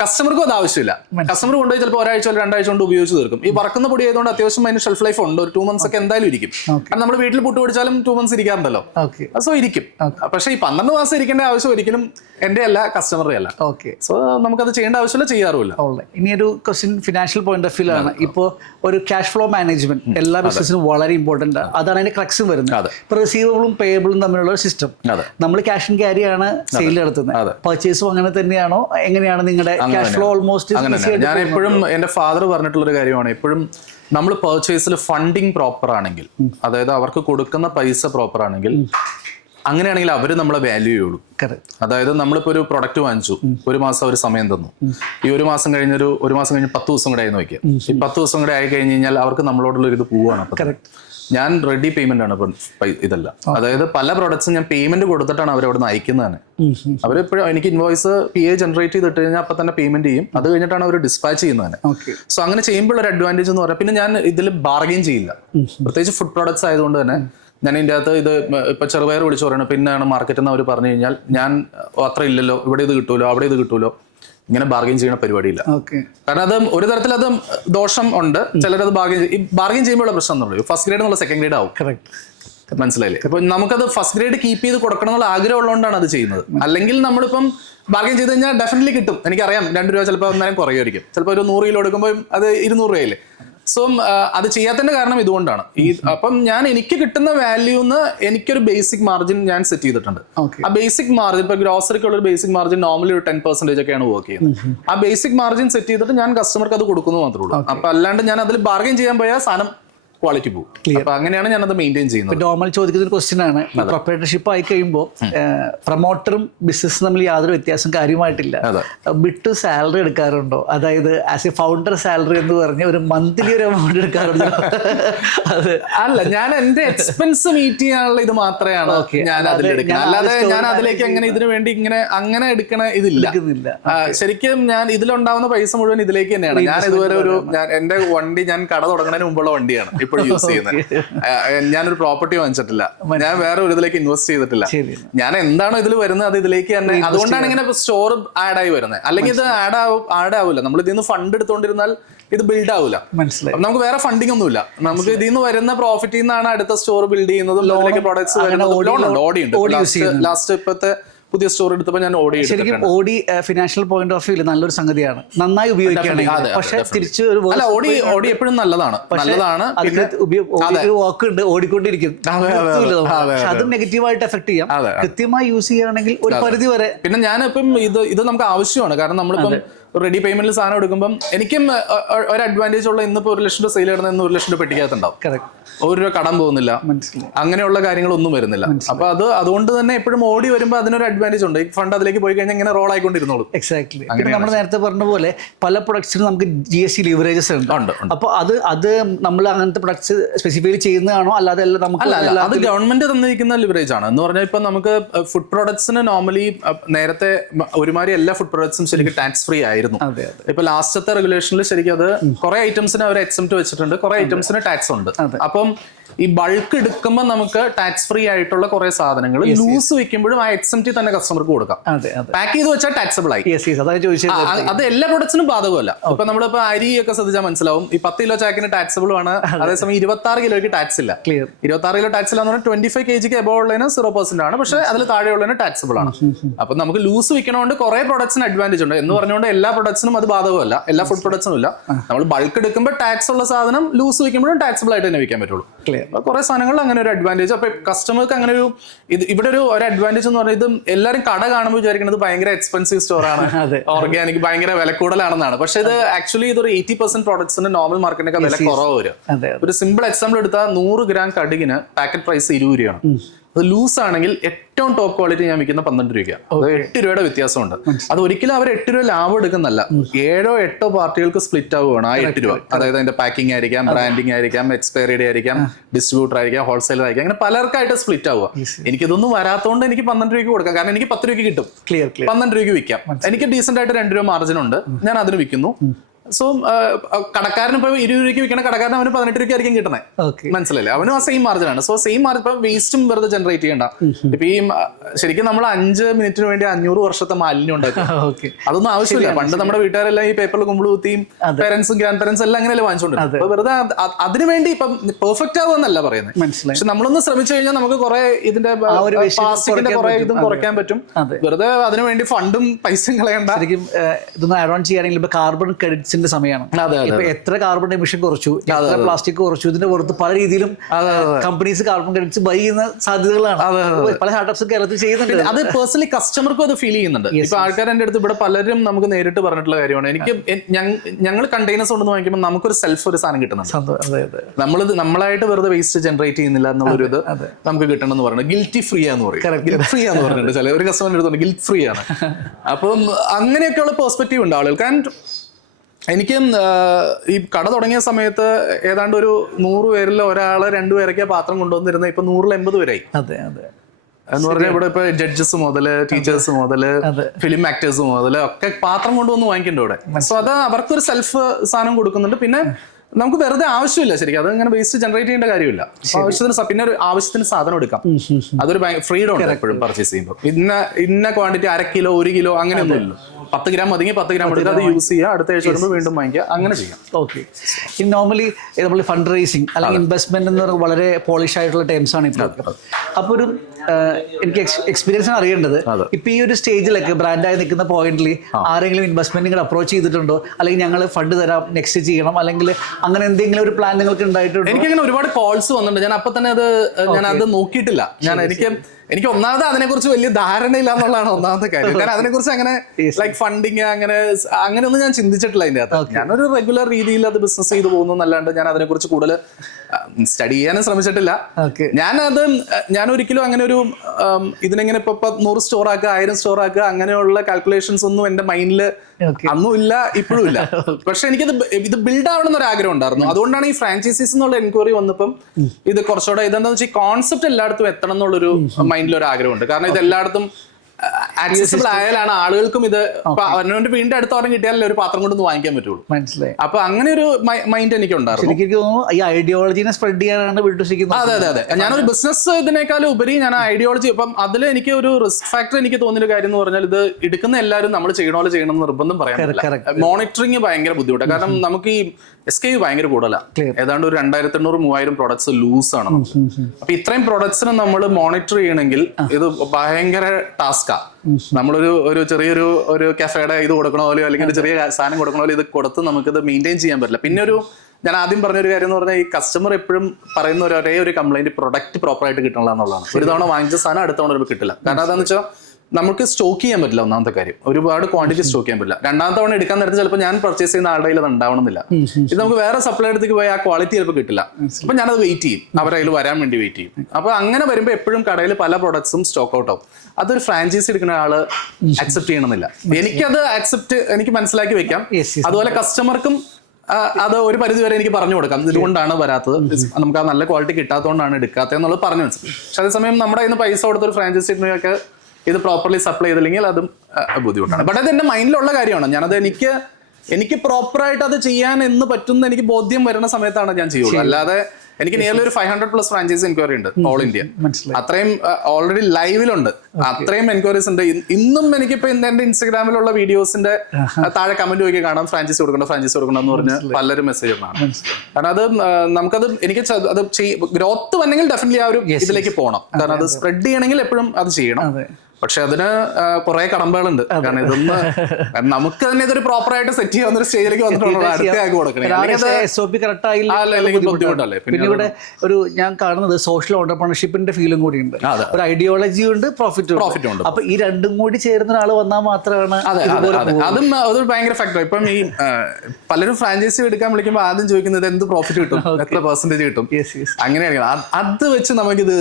കസ്റ്റമർക്കും അത് ആവശ്യമില്ല. കസ്റ്റമർ കൊണ്ടുപോയി ചിലപ്പോൾ ഒരാഴ്ച 2 ആഴ്ച കൊണ്ട് ഉപയോഗിച്ച് തീർക്കും. ഈ വറക്കുന്ന പൊടി ആയതുകൊണ്ട് അത്യാവശ്യം അതിന് ഷെൽഫ് ലൈഫ് ഉണ്ട്. ഒരു 2 months ഒക്കെ എന്തായാലും ഇരിക്കും. കാരണം നമ്മൾ വീട്ടിൽ പുട്ട് പൊടിച്ചാലും 2 months ഇരിക്കാറുണ്ടല്ലോ. സോ ഇരിക്കും. പക്ഷെ ഈ 12 മാസം ഇരിക്കേണ്ട ആവശ്യം ഒരിക്കലും എന്റെ അല്ല, കസ്റ്റമറുടെ അല്ല. സോ നമുക്കത് ചെയ്യേണ്ട ആവശ്യമില്ല, ചെയ്യാറുമില്ല. ഇനി ഒരു question financial point of view ആണ്. ഇപ്പോൾ ഒരു ക്യാഷ് ഫ്ലോ മാനേജ്മെന്റ് എല്ലാ ബിസിനസിനും വളരെ ഇമ്പോർട്ടന്റ് ആണ്. അതാണ് അതിന്റെ ക്രക്സും വരുന്നത്. ഇപ്പൊ റിസീവബിളും പേയബിളും തമ്മിലുള്ള ഒരു സിസ്റ്റം. നമ്മൾ ക്യാഷ് ആൻഡ് ക്യാരി ആണ് സെയിൽ നടത്തുന്നത്. പർച്ചേസും അങ്ങനെ തന്നെയാണോ? എങ്ങനെയാണ് നിങ്ങളുടെ ക്യാഷ് ഫ്ലോ? ഓൾമോസ്റ്റ് ഞാൻ എപ്പോഴും എന്റെ ഫാദർ പറഞ്ഞിട്ടുള്ള ഒരു കാര്യമാണ്, എപ്പോഴും നമ്മൾ പർച്ചേസിൽ ഫണ്ടിങ് പ്രോപ്പർ ആണെങ്കിൽ, അതായത് അവർക്ക് കൊടുക്കുന്ന പൈസ പ്രോപ്പർ ആണെങ്കിൽ, അങ്ങനെയാണെങ്കിൽ അവര് നമ്മളെ വാല്യൂ ചെയ്യുള്ളൂ. അതായത് നമ്മളിപ്പോ ഒരു പ്രൊഡക്റ്റ് വാങ്ങിച്ചു, 1 മാസം ഒരു സമയം തന്നു. ഈ 1 മാസം കഴിഞ്ഞ് 10 ദിവസം കൂടെ ആയി നോക്കിയാൽ, ഈ 10 ദിവസം കൂടെ ആയി കഴിഞ്ഞ് കഴിഞ്ഞാൽ അവർക്ക് നമ്മളോടുള്ള ഒരു ഇത് പോവാണ്. ഞാൻ റെഡി പേയ്മെന്റ് ആണ് ഇതല്ല. അതായത് പല പ്രൊഡക്ട്സും ഞാൻ പേയ്മെന്റ് കൊടുത്തിട്ടാണ് അവരവിടെ നിന്ന് അയക്കുന്നത് തന്നെ. അവരെപ്പോഴും എനിക്ക് ഇൻവോയ്സ് PA ജനറേറ്റ് ചെയ്തിട്ട് കഴിഞ്ഞാൽ അപ്പൊ തന്നെ പേയ്മെന്റ് ചെയ്യും. അത് കഴിഞ്ഞിട്ടാണ് അവർ ഡിസ്പാച്ച് ചെയ്യുന്നത് തന്നെ. സോ അങ്ങനെ ചെയ്യുമ്പോൾ ഒരു അഡ്വാൻറ്റേജ് എന്ന് പറയാം. പിന്നെ ഞാൻ ഇതിൽ ബാർഗെയിൻ ചെയ്യില്ല, പ്രത്യേകിച്ച് ഫുഡ് പ്രൊഡക്ട്സ് ആയതുകൊണ്ട് തന്നെ. ഞാൻ ഇതിൻ്റെ അകത്ത് ഇത് ഇപ്പൊ ചെറുപയർ വിളിച്ചു പറയണം, പിന്നെയാണ് മാർക്കറ്റിൽ നിന്ന് അവർ പറഞ്ഞു കഴിഞ്ഞാൽ ഞാൻ അത്ര ഇല്ലല്ലോ, ഇവിടെ ഇത് കിട്ടൂലോ, അവിടെ ഇത് കിട്ടൂലോ, ഇങ്ങനെ ബാർഗെയിൻ ചെയ്യുന്ന പരിപാടിയില്ല. കാരണം അത് ഒരു തരത്തിൽ അത് ദോഷം ഉണ്ട്. ചിലരത് ബാർഗെയിൻ ചെയ്യുമ്പോഴുള്ള പ്രശ്നം എന്നുള്ളൂ, ഫസ്റ്റ് ഗ്രേഡ് എന്നുള്ള സെക്കൻഡ് ഗ്രേഡ് ആവും. മനസ്സിലായില്ലേ? അപ്പൊ നമുക്കത് ഫസ്റ്റ് ഗ്രേഡ് കീപ്പ് ചെയ്ത് കൊടുക്കണം എന്നുള്ള ആഗ്രഹം ഉള്ളതുകൊണ്ടാണ് അത് ചെയ്യുന്നത്. അല്ലെങ്കിൽ നമ്മളിപ്പം ബാർഗെയിൻ ചെയ്ത് കഴിഞ്ഞാൽ ഡെഫിനറ്റ്ലി കിട്ടും. എനിക്കറിയാം 2 രൂപ ചിലപ്പോൾ അന്നേരം കുറയുമായിരിക്കും. ചിലപ്പോൾ ഒരു 100 കിലോ എടുക്കുമ്പോൾ അത് 200 രൂപയില്ലേ. സോ അത് ചെയ്യാത്തതിന്റെ കാരണം ഇതുകൊണ്ടാണ്. അപ്പം എനിക്ക് കിട്ടുന്ന വാല്യൂന്ന് എനിക്കൊരു ബേസിക് മാർജിൻ ഞാൻ സെറ്റ് ചെയ്തിട്ടുണ്ട്. ആ ബേസിക് മാർജിൻ ഇപ്പൊ ഗ്രോസറിക്കുള്ള ഒരു ബേസിക് മാർജിൻ നോർമലി ഒരു 10% ഒക്കെയാണ് വർക്ക് ചെയ്യുന്നത്. ആ ബേസിക് മാർജിൻ സെറ്റ് ചെയ്തിട്ട് ഞാൻ കസ്റ്റമർക്ക് അത് കൊടുക്കുന്നു മാത്രമേ ഉള്ളൂ. അപ്പൊ അല്ലാണ്ട് ഞാൻ അതിൽ ബാർഗെയിൻ ചെയ്യാൻ പോയാൽ സാധനം ക്വാളിറ്റി പോകും. അപ്പൊ അങ്ങനെയാണ് ഞാൻ അത് മെയിൻറ്റെയിൻ ചെയ്യുന്നത്. നോർമൽ ചോദിക്കുന്ന ഒരു ക്വസ്റ്റ്യൻ ആണ്, പ്രൊപ്പറേറ്റർഷിപ്പ് ആയി കഴിയുമ്പോൾ പ്രൊമോട്ടറും ബിസിനസ്സും തമ്മിൽ യാതൊരു വ്യത്യാസം കാര്യമായിട്ടില്ല. ബിട്ട് സാലറി എടുക്കാറുണ്ടോ? അതായത് ആസ് എ ഫൗണ്ടർ സാലറി എന്ന് പറഞ്ഞ ഒരു മന്ത്ലി ഒരു എമൗണ്ട് എടുക്കാറുണ്ടോ? അല്ല, ഞാൻ എന്റെ എക്സ്പെൻസ് മീറ്റ് ചെയ്യാനുള്ള ഇത് മാത്രമാണ് ഞാൻ അതിലെടുക്കുന്നത്. അല്ലാതെ ഞാൻ അതിലേക്ക് അങ്ങനെ ഇതിനു വേണ്ടി അങ്ങനെ എടുക്കണ ഇതില്ല. ശരിക്കും ഞാൻ ഇതിലുണ്ടാവുന്ന പൈസ മുഴുവൻ ഇതിലേക്ക് തന്നെയാണ്. ഞാൻ ഇതുവരെ എന്റെ വണ്ടി ഞാൻ കട തുടങ്ങുന്നതിന് മുമ്പുള്ള വണ്ടിയാണ് ഇപ്പോഴും യൂസ് ചെയ്യുന്നത്. ഞാനൊരു പ്രോപ്പർട്ടി വാങ്ങിച്ചിട്ടില്ല, ഞാൻ വേറെ ഒരു ഇതിലേക്ക് ഇൻവെസ്റ്റ് ചെയ്തിട്ടില്ല. ഞാൻ എന്താണോ ഇതിൽ വരുന്നത് അത് ഇതിലേക്ക് തന്നെ. അതുകൊണ്ടാണ് ഇങ്ങനെ സ്റ്റോർ ആഡ് ആയി വരുന്നത്. അല്ലെങ്കിൽ ഇത് ആഡ് ആവില്ല. നമ്മൾ ഇതിൽ നിന്ന് ഫണ്ട് എടുത്തുകൊണ്ടിരുന്നാൽ ഇത് ബിൽഡ് ആവില്ല. നമുക്ക് വേറെ ഫണ്ടിങ് ഒന്നുമില്ല. നമുക്ക് ഇതിൽ നിന്ന് വരുന്ന പ്രോഫിറ്റിൽ നിന്നാണ് അടുത്ത സ്റ്റോർ ബിൽഡ് ചെയ്യുന്നതും പ്രോഡക്ട്സ് വരുന്നതും. ഓഡി ഉണ്ട്. ലാസ്റ്റ് ഇപ്പോഴത്തെ പുതിയ സ്റ്റോർ എടുത്തപ്പോൾ ഞാൻ ശരിക്കും ഓഡി ഫിനാൻഷ്യൽ പോയിന്റ് ഓഫ് വ്യൂ നല്ലൊരു സംഗതിയാണ്, നന്നായി ഉപയോഗിക്കുകയാണെങ്കിൽ. പക്ഷെ തിരിച്ച് ഓഡി എപ്പോഴും നല്ലതാണ്. വാക്ക് ഉണ്ട്, ഓടിക്കൊണ്ടിരിക്കും. പക്ഷെ അതും നെഗറ്റീവായിട്ട് എഫക്ട് ചെയ്യാം. കൃത്യമായി യൂസ് ചെയ്യുകയാണെങ്കിൽ ഒരു പരിധി വരെ. പിന്നെ ഞാനിപ്പം ഇത് നമുക്ക് ആവശ്യമാണ്. കാരണം നമ്മളിപ്പം റെഡി പേയ്മെന്റിൽ സാധനം എടുക്കുമ്പോൾ എനിക്കും ഒരു അഡ്വാൻറ്റേജ് ഉള്ള ഇന്നിപ്പോ 1 ലക്ഷം രൂപ സെയിൽ ചെയ്യുന്ന 1 ലക്ഷം രൂപ പെട്ടിക്കകത്തുണ്ടാവും. 1 രൂപ കടം പോകുന്നില്ല, അങ്ങനെയുള്ള കാര്യങ്ങളൊന്നും വരുന്നില്ല. അപ്പൊ അതുകൊണ്ട് തന്നെ എപ്പോഴും ഓടി വരുമ്പോൾ അതിനൊരു അഡ്വാൻറ്റേജ് ഉണ്ട്. ഫണ്ട് അതിലേക്ക് പോയി കഴിഞ്ഞാൽ ഇങ്ങനെ റോൾ ആയിക്കൊണ്ടിരുന്നോളൂ. എക്സാക്ട്ലി. നമ്മൾ നേരത്തെ പറഞ്ഞ പോലെ പല പ്രൊഡക്ട്സിനും നമുക്ക് GST ലിവറേജസ് ഉണ്ട്. അപ്പൊ അത് നമ്മൾ അങ്ങനത്തെ പ്രൊഡക്ട്സ് സ്പെസിഫൈ ചെയ്യുന്നതാണോ? അല്ലാതെ അത് ഗവൺമെന്റ് തന്നിരിക്കുന്ന ലിവറേജ് ആണ്. എന്ന് പറഞ്ഞാൽ ഇപ്പൊ നമുക്ക് ഫുഡ് പ്രൊഡക്ട്സിന് നോർമലി നേരത്തെ ഒരുമാതിരി എല്ലാ ഫുഡ് പ്രൊഡക്ട്സും ശരിക്കും ടാക്സ് ഫ്രീ ആയിരുന്നു. ഇപ്പൊ ലാസ്റ്റത്തെ റെഗുലേഷനിൽ ശരിക്കും അത് കുറെ ഐറ്റംസിന് അവർ എക്സംപ്റ്റ് വെച്ചിട്ടുണ്ട്, കുറെ ഐറ്റംസിന് ടാക്സ് ഉണ്ട്. അപ്പം ഈ ബൾക്ക് എടുക്കുമ്പോൾ നമുക്ക് ടാക്സ് ഫ്രീ ആയിട്ടുള്ള കുറെ സാധനങ്ങൾ ലൂസ് വെക്കുമ്പോഴും ആ എക്സംപ്റ്റ് തന്നെ കസ്റ്റമർക്ക് കൊടുക്കാം. പാക്ക് ചെയ്ത് വെച്ചാൽ ടാക്സബിൾ ആയി. അത് എല്ലാ പ്രൊഡക്ട്സിനും ബാധകമല്ല. ഇപ്പൊ നമ്മളിപ്പോ അരിയൊക്കെ ശ്രദ്ധിച്ചാൽ മനസ്സിലാവും, ഈ 10 കിലോ ചാക്കിന് ടാക്സബിൾ ആണ്, അതേസമയം 26 കിലോയ്ക്ക് ടാക്സ് ഇല്ല. 26 കിലോ ടാക്സ് ഇല്ല എന്ന് പറഞ്ഞാൽ 25 kg എബോവ് ഉള്ളതിന് 0% ആണ്, പക്ഷെ അതിൽ താഴെയുള്ളതിന് ടാക്സബിൾ ആണ്. അപ്പൊ നമുക്ക് ലൂസ് വെക്കണോണ്ട് കുറെ പ്രൊഡക്ട്സിന് അഡ്വാൻറ്റേജ് ഉണ്ട്. എന്ന് പറഞ്ഞുകൊണ്ട് എല്ലാ പ്രൊഡക്ട്സിനും അത് ബാധകമല്ല, എല്ലാ ഫുഡ് പ്രൊഡക്ട്സിനും ഇല്ല. നമ്മൾ ബൾക്ക് എടുക്കുമ്പോൾ ടാക്സ് ഉള്ള സാധനം ലൂസ് വെക്കുമ്പോഴും ടാക്സബിൾ ആയിട്ട് തന്നെ വെക്കാൻ പറ്റുള്ളൂ. കുറെ സാധനങ്ങളിൽ അങ്ങനെ ഒരു അഡ്വാൻറ്റേജ്. അപ്പൊ കസ്റ്റമർക്ക് അങ്ങനെ ഒരു ഇവിടെ ഒരു അഡ്വാൻറ്റേജ് എന്ന് പറഞ്ഞാൽ ഇത് എല്ലാവരും കട കാണുമ്പോൾ വിചാരിക്കുന്നത് ഭയങ്കര എക്സ്പെൻസീവ് സ്റ്റോറാണ്, ഓർഗാനിക് ഭയങ്കര വില കൂടുതലാണെന്നാണ്. പക്ഷെ ഇത് ആക്ച്വലി ഇതൊരു 80% പ്രോഡക്ട്സിന് നോർമൽ മാർക്കറ്റിനൊക്കെ വില കുറവ് വരും. ഒരു സിമ്പിൾ എക്സാമ്പിൾ എടുത്താൽ 100 ഗ്രാം കടുകിന് പാക്കറ്റ് പ്രൈസ് 20 രൂപയാണ്. അത് ലൂസ് ആണെങ്കിൽ ഏറ്റവും ടോപ്പ് ക്വാളിറ്റി ഞാൻ വിൽക്കുന്ന 12 രൂപയ്ക്കാണ്. 8 രൂപയുടെ വ്യത്യാസമുണ്ട്. അത് ഒരിക്കലും അവർ 8 രൂപ ലാഭം എടുക്കുന്നല്ല, 7-8 പാർട്ടികൾക്ക് സ്പ്ലിറ്റ് ആവുകയാണ് ആ 8 രൂപ. അതായത് അതിന്റെ പാക്കിംഗ് ആയിരിക്കാം, ബ്രാൻഡിങ് ആയിരിക്കാം, എക്സ്പയറി ഡേ ആയിരിക്കാം, ഡിസ്ട്രിബ്യൂട്ടർ ആയിരിക്കാം, ഹോൾസെയിലർ ആയിരിക്കാം, അങ്ങനെ പലർക്കായിട്ട് സ്പ്ലിറ്റ് ആവുക. എനിക്കിതൊന്നും വരാത്തതുകൊണ്ട് എനിക്ക് 12 രൂപയ്ക്ക് കൊടുക്കാം, കാരണം എനിക്ക് 10 രൂപയ്ക്ക് കിട്ടും, 12 രൂപയ്ക്ക് വിൽക്കാം. എനിക്ക് ഡീസെന്റ് ആയിട്ട് 2 രൂപ മാർജിൻ ഉണ്ട്, ഞാൻ അതിന് വിൽക്കുന്നു. സോ കടക്കാരന് ഇപ്പൊ 20 രൂപയ്ക്ക് വിൽക്കണ കടക്കാരൻ അവന് 18 രൂപയ്ക്കായിരിക്കും കിട്ടണേ, മനസ്സിലല്ലേ? അവനും ആ സെയിം മാർജിൻ ആണ്. സോ സെയിം മാർജിൻ ഇപ്പൊ വേസ്റ്റും വെറുതെ ജനറേറ്റ് ചെയ്യണ്ട. ഇപ്പൊ ഈ ശരിക്കും നമ്മൾ 5 മിനിറ്റിന് വേണ്ടി 500 വർഷത്തെ മാലിന്യം ഉണ്ടാക്കും. അതൊന്നും ആവശ്യമില്ല. പണ്ട് നമ്മുടെ വീട്ടുകാരെല്ലാം ഈ പേപ്പറിൽ കുമ്പിൾ കുത്തിയും പേരൻസും ഗ്രാൻഡ് പേരൻസ് എല്ലാം അങ്ങനെയല്ലേ വാങ്ങിച്ചോണ്ട്. അപ്പൊ വെറുതെ അതിനുവേണ്ടി ഇപ്പം പെർഫെക്റ്റ് ആവുമെന്നല്ല പറയുന്നത്, പക്ഷെ നമ്മളൊന്ന് ശ്രമിച്ചു കഴിഞ്ഞാൽ നമുക്ക് കുറെ ഇതിന്റെ പ്ലാസ്റ്റിക്കിന്റെ കുറെ ഇതും കുറയ്ക്കാൻ പറ്റും. വെറുതെ അതിനുവേണ്ടി ഫണ്ടും പൈസയും കളയണ്ട. ശരിക്കും ഇതൊന്ന് ആഡ് ഓൺ ചെയ്യുകയാണെങ്കിൽ ഇപ്പൊ കാർബൺ ക്രെഡിറ്റ്സിന്റെ സമയമാണ്. ഇപ്പൊ എത്ര കാർബൺ എമിഷൻ കുറച്ചു, എത്ര പ്ലാസ്റ്റിക് കുറച്ചു, ഇതിന്റെ പുറത്ത് പല രീതിയിലും കമ്പനീസ് കാർബൺ ക്രെഡിറ്റ്സ് ബൈ ചെയ്യുന്ന സാധ്യതകളാണ് പല സ്റ്റാർട്ടപ്സും കേരളത്തിൽ ചെയ്യുന്നുണ്ട്. അത് പേഴ്സണലി കസ്റ്റമർക്കും അത് ഫീൽ ചെയ്യുന്നുണ്ട്. ഇപ്പൊ ആൾക്കാർ എന്റെ അടുത്ത് ഇവിടെ പലരും നമുക്ക് നേരിട്ട് പറഞ്ഞിട്ടുള്ള കാര്യമാണ്. എനിക്ക് ഞങ്ങൾ കണ്ടെയ്നേഴ്സ് കൊണ്ടു വാങ്ങിക്കുമ്പോൾ നമുക്കൊരു സെൽഫ് ഒരു സാധനം കിട്ടുന്നുണ്ട്. നമ്മളായിട്ട് വെറുതെ വേസ്റ്റ് ജനറേറ്റ് ചെയ്യുന്നില്ല എന്നുള്ളൊരു ഇത് നമുക്ക് കിട്ടണം എന്ന് പറയുന്നത്. ഗിൽറ്റി ഫ്രീ ആന്ന് പറയും, ഗിൽറ്റ് ഫ്രീ ആന്ന് പറഞ്ഞിട്ട് ചില ഒരു കസ്റ്റമറിന്റെ അടുത്ത് ഗിൽറ്റ് ഫ്രീ ആണ്. അപ്പം അങ്ങനെയൊക്കെയുള്ള പെർസ്പെക്റ്റീവ് ഉണ്ട് ആളുകൾക്ക്. ആൻഡ് എനിക്ക് ഈ കട തുടങ്ങിയ സമയത്ത് ഏതാണ്ട് ഒരു 100 പേരിൽ ഒരാള് 2 പേരൊക്കെ പാത്രം കൊണ്ടുവന്നിരുന്ന ഇപ്പൊ 180 പേരായി. എന്ന് പറഞ്ഞാൽ ഇവിടെ ഇപ്പൊ ജഡ്ജസ് മുതല് ടീച്ചേഴ്സ് മുതല് ഫിലിം ആക്ടേഴ്സ് മുതല് ഒക്കെ പാത്രം കൊണ്ടുവന്ന് വാങ്ങിക്കുന്നുണ്ട് ഇവിടെ. സോ അത് അവർക്കൊരു സെൽഫ് സാധനം കൊടുക്കുന്നുണ്ട്. പിന്നെ നമുക്ക് വെറുതെ ആവശ്യമില്ല ശരിക്കും, അത് ഇങ്ങനെ വേസ്റ്റ് ജനറേറ്റ് ചെയ്യേണ്ട കാര്യമില്ല. ആവശ്യത്തിന് പിന്നെ ഒരു ആവശ്യത്തിന് സാധനം എടുക്കാം. അതൊരു ഫ്രീഡം ഉണ്ട് എപ്പോഴും പർച്ചേസ് ചെയ്യുമ്പോൾ. ഇന്ന ക്വാണ്ടിറ്റി 1/2 കിലോ 1 കിലോ അങ്ങനെയൊന്നും ഇല്ല. 10 ഗ്രാം ഒതുങ്ങി 10 ഗ്രാം എടുക്കുക, അത് യൂസ് ചെയ്യുക, അടുത്ത ആഴ്ച വരുമ്പോൾ വീണ്ടും വാങ്ങിക്കുക, അങ്ങനെ ചെയ്യാം. ഓക്കെ. ഈ നോർമലി നമ്മൾ ഫണ്ട് റേസിംഗ് അല്ലെങ്കിൽ ഇൻവെസ്റ്റ്മെന്റ് എന്ന് പറയുന്നത് വളരെ പോളിഷ് ആയിട്ടുള്ള ടേംസ് ആണ് ഇപ്പോൾ. അപ്പോൾ ഒരു എനിക്ക് എക്സ്പീരിയൻസ് ആണ് അറിയേണ്ടത്. ഇപ്പൊ ഈ ഒരു സ്റ്റേജിലൊക്കെ ബ്രാൻഡായി നിൽക്കുന്ന പോയിന്റിൽ ആരെങ്കിലും ഇൻവെസ്റ്റ്മെന്റ് നിങ്ങൾ അപ്രോച്ച് ചെയ്തിട്ടുണ്ടോ, അല്ലെങ്കിൽ ഞങ്ങൾ ഫണ്ട് തരാം നെക്സ്റ്റ് ചെയ്യണം, അല്ലെങ്കിൽ അങ്ങനെ എന്തെങ്കിലും ഒരു പ്ലാൻ നിങ്ങൾക്ക് ഉണ്ടായിട്ടുണ്ടോ? എനിക്കങ്ങനെ ഒരുപാട് കോൾസ് വന്നിട്ടുണ്ട്. ഞാൻ അപ്പൊ തന്നെ അത് നോക്കിയിട്ടില്ല. എനിക്ക് ഒന്നാമത് അതിനെക്കുറിച്ച് വലിയ ധാരണയില്ല എന്നുള്ളതാണ് ഒന്നാമത്തെ കാര്യം. ഞാൻ അതിനെക്കുറിച്ച് അങ്ങനെ ലൈക്ക് ഫണ്ടിങ് അങ്ങനെയൊന്നും ഞാൻ ചിന്തിച്ചിട്ടില്ല അതിന്റെ അകത്ത്. ഞാനൊരു റെഗുലർ രീതിയിൽ അത് ബിസിനസ് ചെയ്തു പോകുന്നു എന്നല്ലാണ്ട് ഞാൻ അതിനെക്കുറിച്ച് കൂടുതൽ സ്റ്റഡി ചെയ്യാനും ശ്രമിച്ചിട്ടില്ല. ഞാൻ ഒരിക്കലും അങ്ങനെ ഒരു ഇതിനെങ്ങനെ ഇപ്പൊ 100 സ്റ്റോർ ആക്കുക 1000 സ്റ്റോർ ആക്കുക അങ്ങനെയുള്ള കാൽക്കുലേഷൻസ് ഒന്നും എന്റെ മൈൻഡിൽ അന്നും ഇല്ല, ഇപ്പോഴും ഇല്ല. പക്ഷെ ഇത് ബിൽഡ് ആവണം എന്നൊരു ആഗ്രഹം ഉണ്ടായിരുന്നു. അതുകൊണ്ടാണ് ഈ ഫ്രാഞ്ചൈസീസ് എന്നുള്ള എൻക്വയറി വന്നപ്പം ഇത് കുറച്ചുകൂടെ ഇതെന്താന്ന് വെച്ചാൽ കോൺസെപ്റ്റ് എല്ലായിടത്തും എത്തണം എന്നുള്ളൊരു മൈൻഡിൽ ഒരു ആഗ്രഹമുണ്ട്. കാരണം ഇത് എല്ലായിടത്തും ആക്സസിബിൾ ആയാലാണ് ആളുകൾക്കും ഇത് അവനവന്റെ വീടിന്റെ അടുത്ത് ഒരെണ്ണം കിട്ടിയാലേ ഒരു പാത്രം കൊണ്ടൊന്ന് വാങ്ങിക്കാൻ പറ്റുള്ളൂ. മനസ്സിലായി. അപ്പൊ അങ്ങനെ ഒരു മൈൻഡ് എനിക്ക് ഉണ്ടായിരുന്നു. ഈ ഐഡിയോളജിനെ സ്പ്രെഡ് ചെയ്യാനാണ് അതെ അതെ അതെ. ഞാനൊരു ബിസിനസ് ഇതിനേക്കാളും ഉപരി ഞാൻ ഐഡിയോളജി ഇപ്പം അതിൽ എനിക്ക് ഒരു റിസ്ക് ഫാക്ടർ എനിക്ക് തോന്നിയൊരു കാര്യം എന്ന് പറഞ്ഞാൽ ഇത് എടുക്കുന്ന എല്ലാവരും നമ്മൾ ചെയ്യണ പോലെ ചെയ്യണം എന്ന് നിർബന്ധം പറയാൻ. മോണിറ്ററിങ് ഭയങ്കര ബുദ്ധിമുട്ടാണ്. കാരണം നമുക്ക് ഈ SKU ഭയങ്കര കൂടുതലാണ്. ഏതാണ്ട് ഒരു 2800-3000 പ്രോഡക്ട്സ് ലൂസ് ആണ്. അപ്പൊ ഇത്രയും പ്രോഡക്ട്സിന് നമ്മൾ മോണിറ്റർ ചെയ്യണമെങ്കിൽ ഇത് ഭയങ്കര ടാസ്കാ. നമ്മളൊരു ചെറിയൊരു കഫേയുടെ ഇത് കൊടുക്കണ പോലെയോ അല്ലെങ്കിൽ ഒരു ചെറിയ സാധനം കൊടുക്കണ പോലെ ഇത് കൊടുത്ത് നമുക്കിത് മെയിൻറ്റെയിൻ ചെയ്യാൻ പറ്റില്ല. പിന്നെ ഞാൻ ആദ്യം പറഞ്ഞൊരു കാര്യം എന്ന് പറഞ്ഞാൽ ഈ കസ്റ്റമർ എപ്പോഴും പറയുന്ന ഒരേ ഒരു കംപ്ലൈന്റ് പ്രൊഡക്റ്റ് പ്രോപ്പറായിട്ട് കിട്ടണില്ല എന്നുള്ളതാണ്. ഒരു തവണ വാങ്ങിച്ച സാധനം അടുത്ത തവണ കിട്ടില്ല. കാരണം അതാന്ന് വെച്ചാൽ നമുക്ക് സ്റ്റോക്ക് ചെയ്യാൻ പറ്റില്ല. ഒന്നാമത്തെ കാര്യം, ഒരുപാട് ക്വാണ്ടിറ്റി സ്റ്റോക്ക് ചെയ്യാൻ പറ്റില്ല. രണ്ടാമത്തെ തവണ എടുക്കാൻ നേരത്തെ ചിലപ്പോൾ ഞാൻ പർച്ചേസ് ചെയ്യുന്ന ആളുടെ കയ്യിൽ അത് ഉണ്ടാവണമെന്നില്ല. ഇത് നമുക്ക് വേറെ സപ്ലൈ അടുത്തേക്ക് പോയി ആ ക്വാളിറ്റി ചിലപ്പോൾ കിട്ടില്ല. അപ്പൊ ഞാനത് വെയിറ്റ് ചെയ്യും, അവരുടെ കയ്യിൽ വരാൻ വേണ്ടി വെയിറ്റ് ചെയ്യും. അപ്പൊ അങ്ങനെ വരുമ്പോൾ എപ്പോഴും കടയിൽ പല പ്രോഡക്ട്സും സ്റ്റോക്ക് ഔട്ട് ആവും. അതൊരു ഫ്രാഞ്ചൈസി എടുക്കുന്ന ആള് അക്സെപ്റ്റ് ചെയ്യണമെന്നില്ല. എനിക്ക് മനസ്സിലാക്കി വെക്കാം. അതുപോലെ കസ്റ്റമർക്കും അത് ഒരു പരിധി വരെ എനിക്ക് പറഞ്ഞു കൊടുക്കാം, ഇതുകൊണ്ടാണ് വരാത്തത്, നമുക്ക് ആ നല്ല ക്വാളിറ്റി കിട്ടാത്തതുകൊണ്ടാണ് എടുക്കാത്തത് എന്നുള്ളത് പറഞ്ഞു മനസ്സിലാക്കും. പക്ഷെ അതേസമയം നമ്മുടെ കയ്യിൽ നിന്ന് പൈസ കൊടുത്തൊരു ഫ്രാഞ്ചൈസിനൊക്കെ ഇത് പ്രോപ്പർലി സപ്ലൈ ചെയ്തില്ലെങ്കിൽ അതും ബുദ്ധിമുട്ടാണ്. ബട്ട് അത് എന്റെ മൈൻഡിലുള്ള കാര്യമാണ്. ഞാനത് എനിക്ക് പ്രോപ്പറായിട്ട് അത് ചെയ്യാൻ എന്ന് പറ്റുന്ന എനിക്ക് ബോധ്യം വരുന്ന സമയത്താണ് ഞാൻ ചെയ്യുള്ളൂ. അല്ലാതെ എനിക്ക് നിയർലി ഒരു 500+ ഫ്രാഞ്ചൈസി എൻക്വയറി ഉണ്ട് ഓൾ ഇന്ത്യ. അത്രയും ഓൾറെഡി ലൈവിലുണ്ട്. അത്രയും എൻക്വയറീസ് ഉണ്ട്. ഇന്നും എനിക്കിപ്പോ എന്റെ ഇൻസ്റ്റാഗ്രാമിലുള്ള വീഡിയോസിന്റെ താഴെ കമന്റ് നോക്കി കാണാം, ഫ്രാഞ്ചൈസി കൊടുക്കണം എന്ന് പറഞ്ഞ് പലരും മെസ്സേജ് ഇടുന്നതാണ്. കാരണം അത് നമുക്കത് എനിക്ക് ഗ്രോത്ത് വന്നെങ്കിൽ ഡെഫിനറ്റ്ലി ആ ഒരു ഇതിലേക്ക് പോകണം. കാരണം അത് സ്പ്രെഡ് ചെയ്യണമെങ്കിൽ എപ്പോഴും അത് ചെയ്യണം. പക്ഷെ അതിന് കുറെ കടമ്പകളുണ്ട്. കാരണം ഇതൊന്ന് നമുക്ക് തന്നെ ഇതൊരു പ്രോപ്പർ ആയിട്ട് സെറ്റ് ചെയ്യാവുന്ന ഒരു സ്റ്റേജിലേക്ക് വന്നിട്ടുണ്ടോ അടുത്ത ആക്കി കൊടുക്കണേ, അല്ലെങ്കിൽ ബുദ്ധിമുട്ടല്ലേ. പിന്നെ ഇവിടെ ഒരു ഞാൻ കാണുന്നത് സോഷ്യൽ ഓണ്ടർപ്രണർഷിപ്പിന്റെ ഫീലും കൂടി ഉണ്ട്, ഒരു ഐഡിയോളജി ഉണ്ട്, പ്രോഫിറ്റ് ഉണ്ട്. അപ്പൊ ഈ രണ്ടും കൂടി ചേരുന്ന ഒരാൾ വന്നാൽ മാത്രമാണ് അതും അതൊരു ഭയങ്കര ഫാക്ടർ. ഇപ്പം ഈ പലരും ഫ്രാഞ്ചൈസി എടുക്കാൻ വിളിക്കുമ്പോൾ ആദ്യം ചോദിക്കുന്നത് എന്ത് പ്രോഫിറ്റ് കിട്ടും, എത്ര പെർസെന്റേജ് കിട്ടും, അങ്ങനെയാണ്. അത് വെച്ച് നമുക്കിത്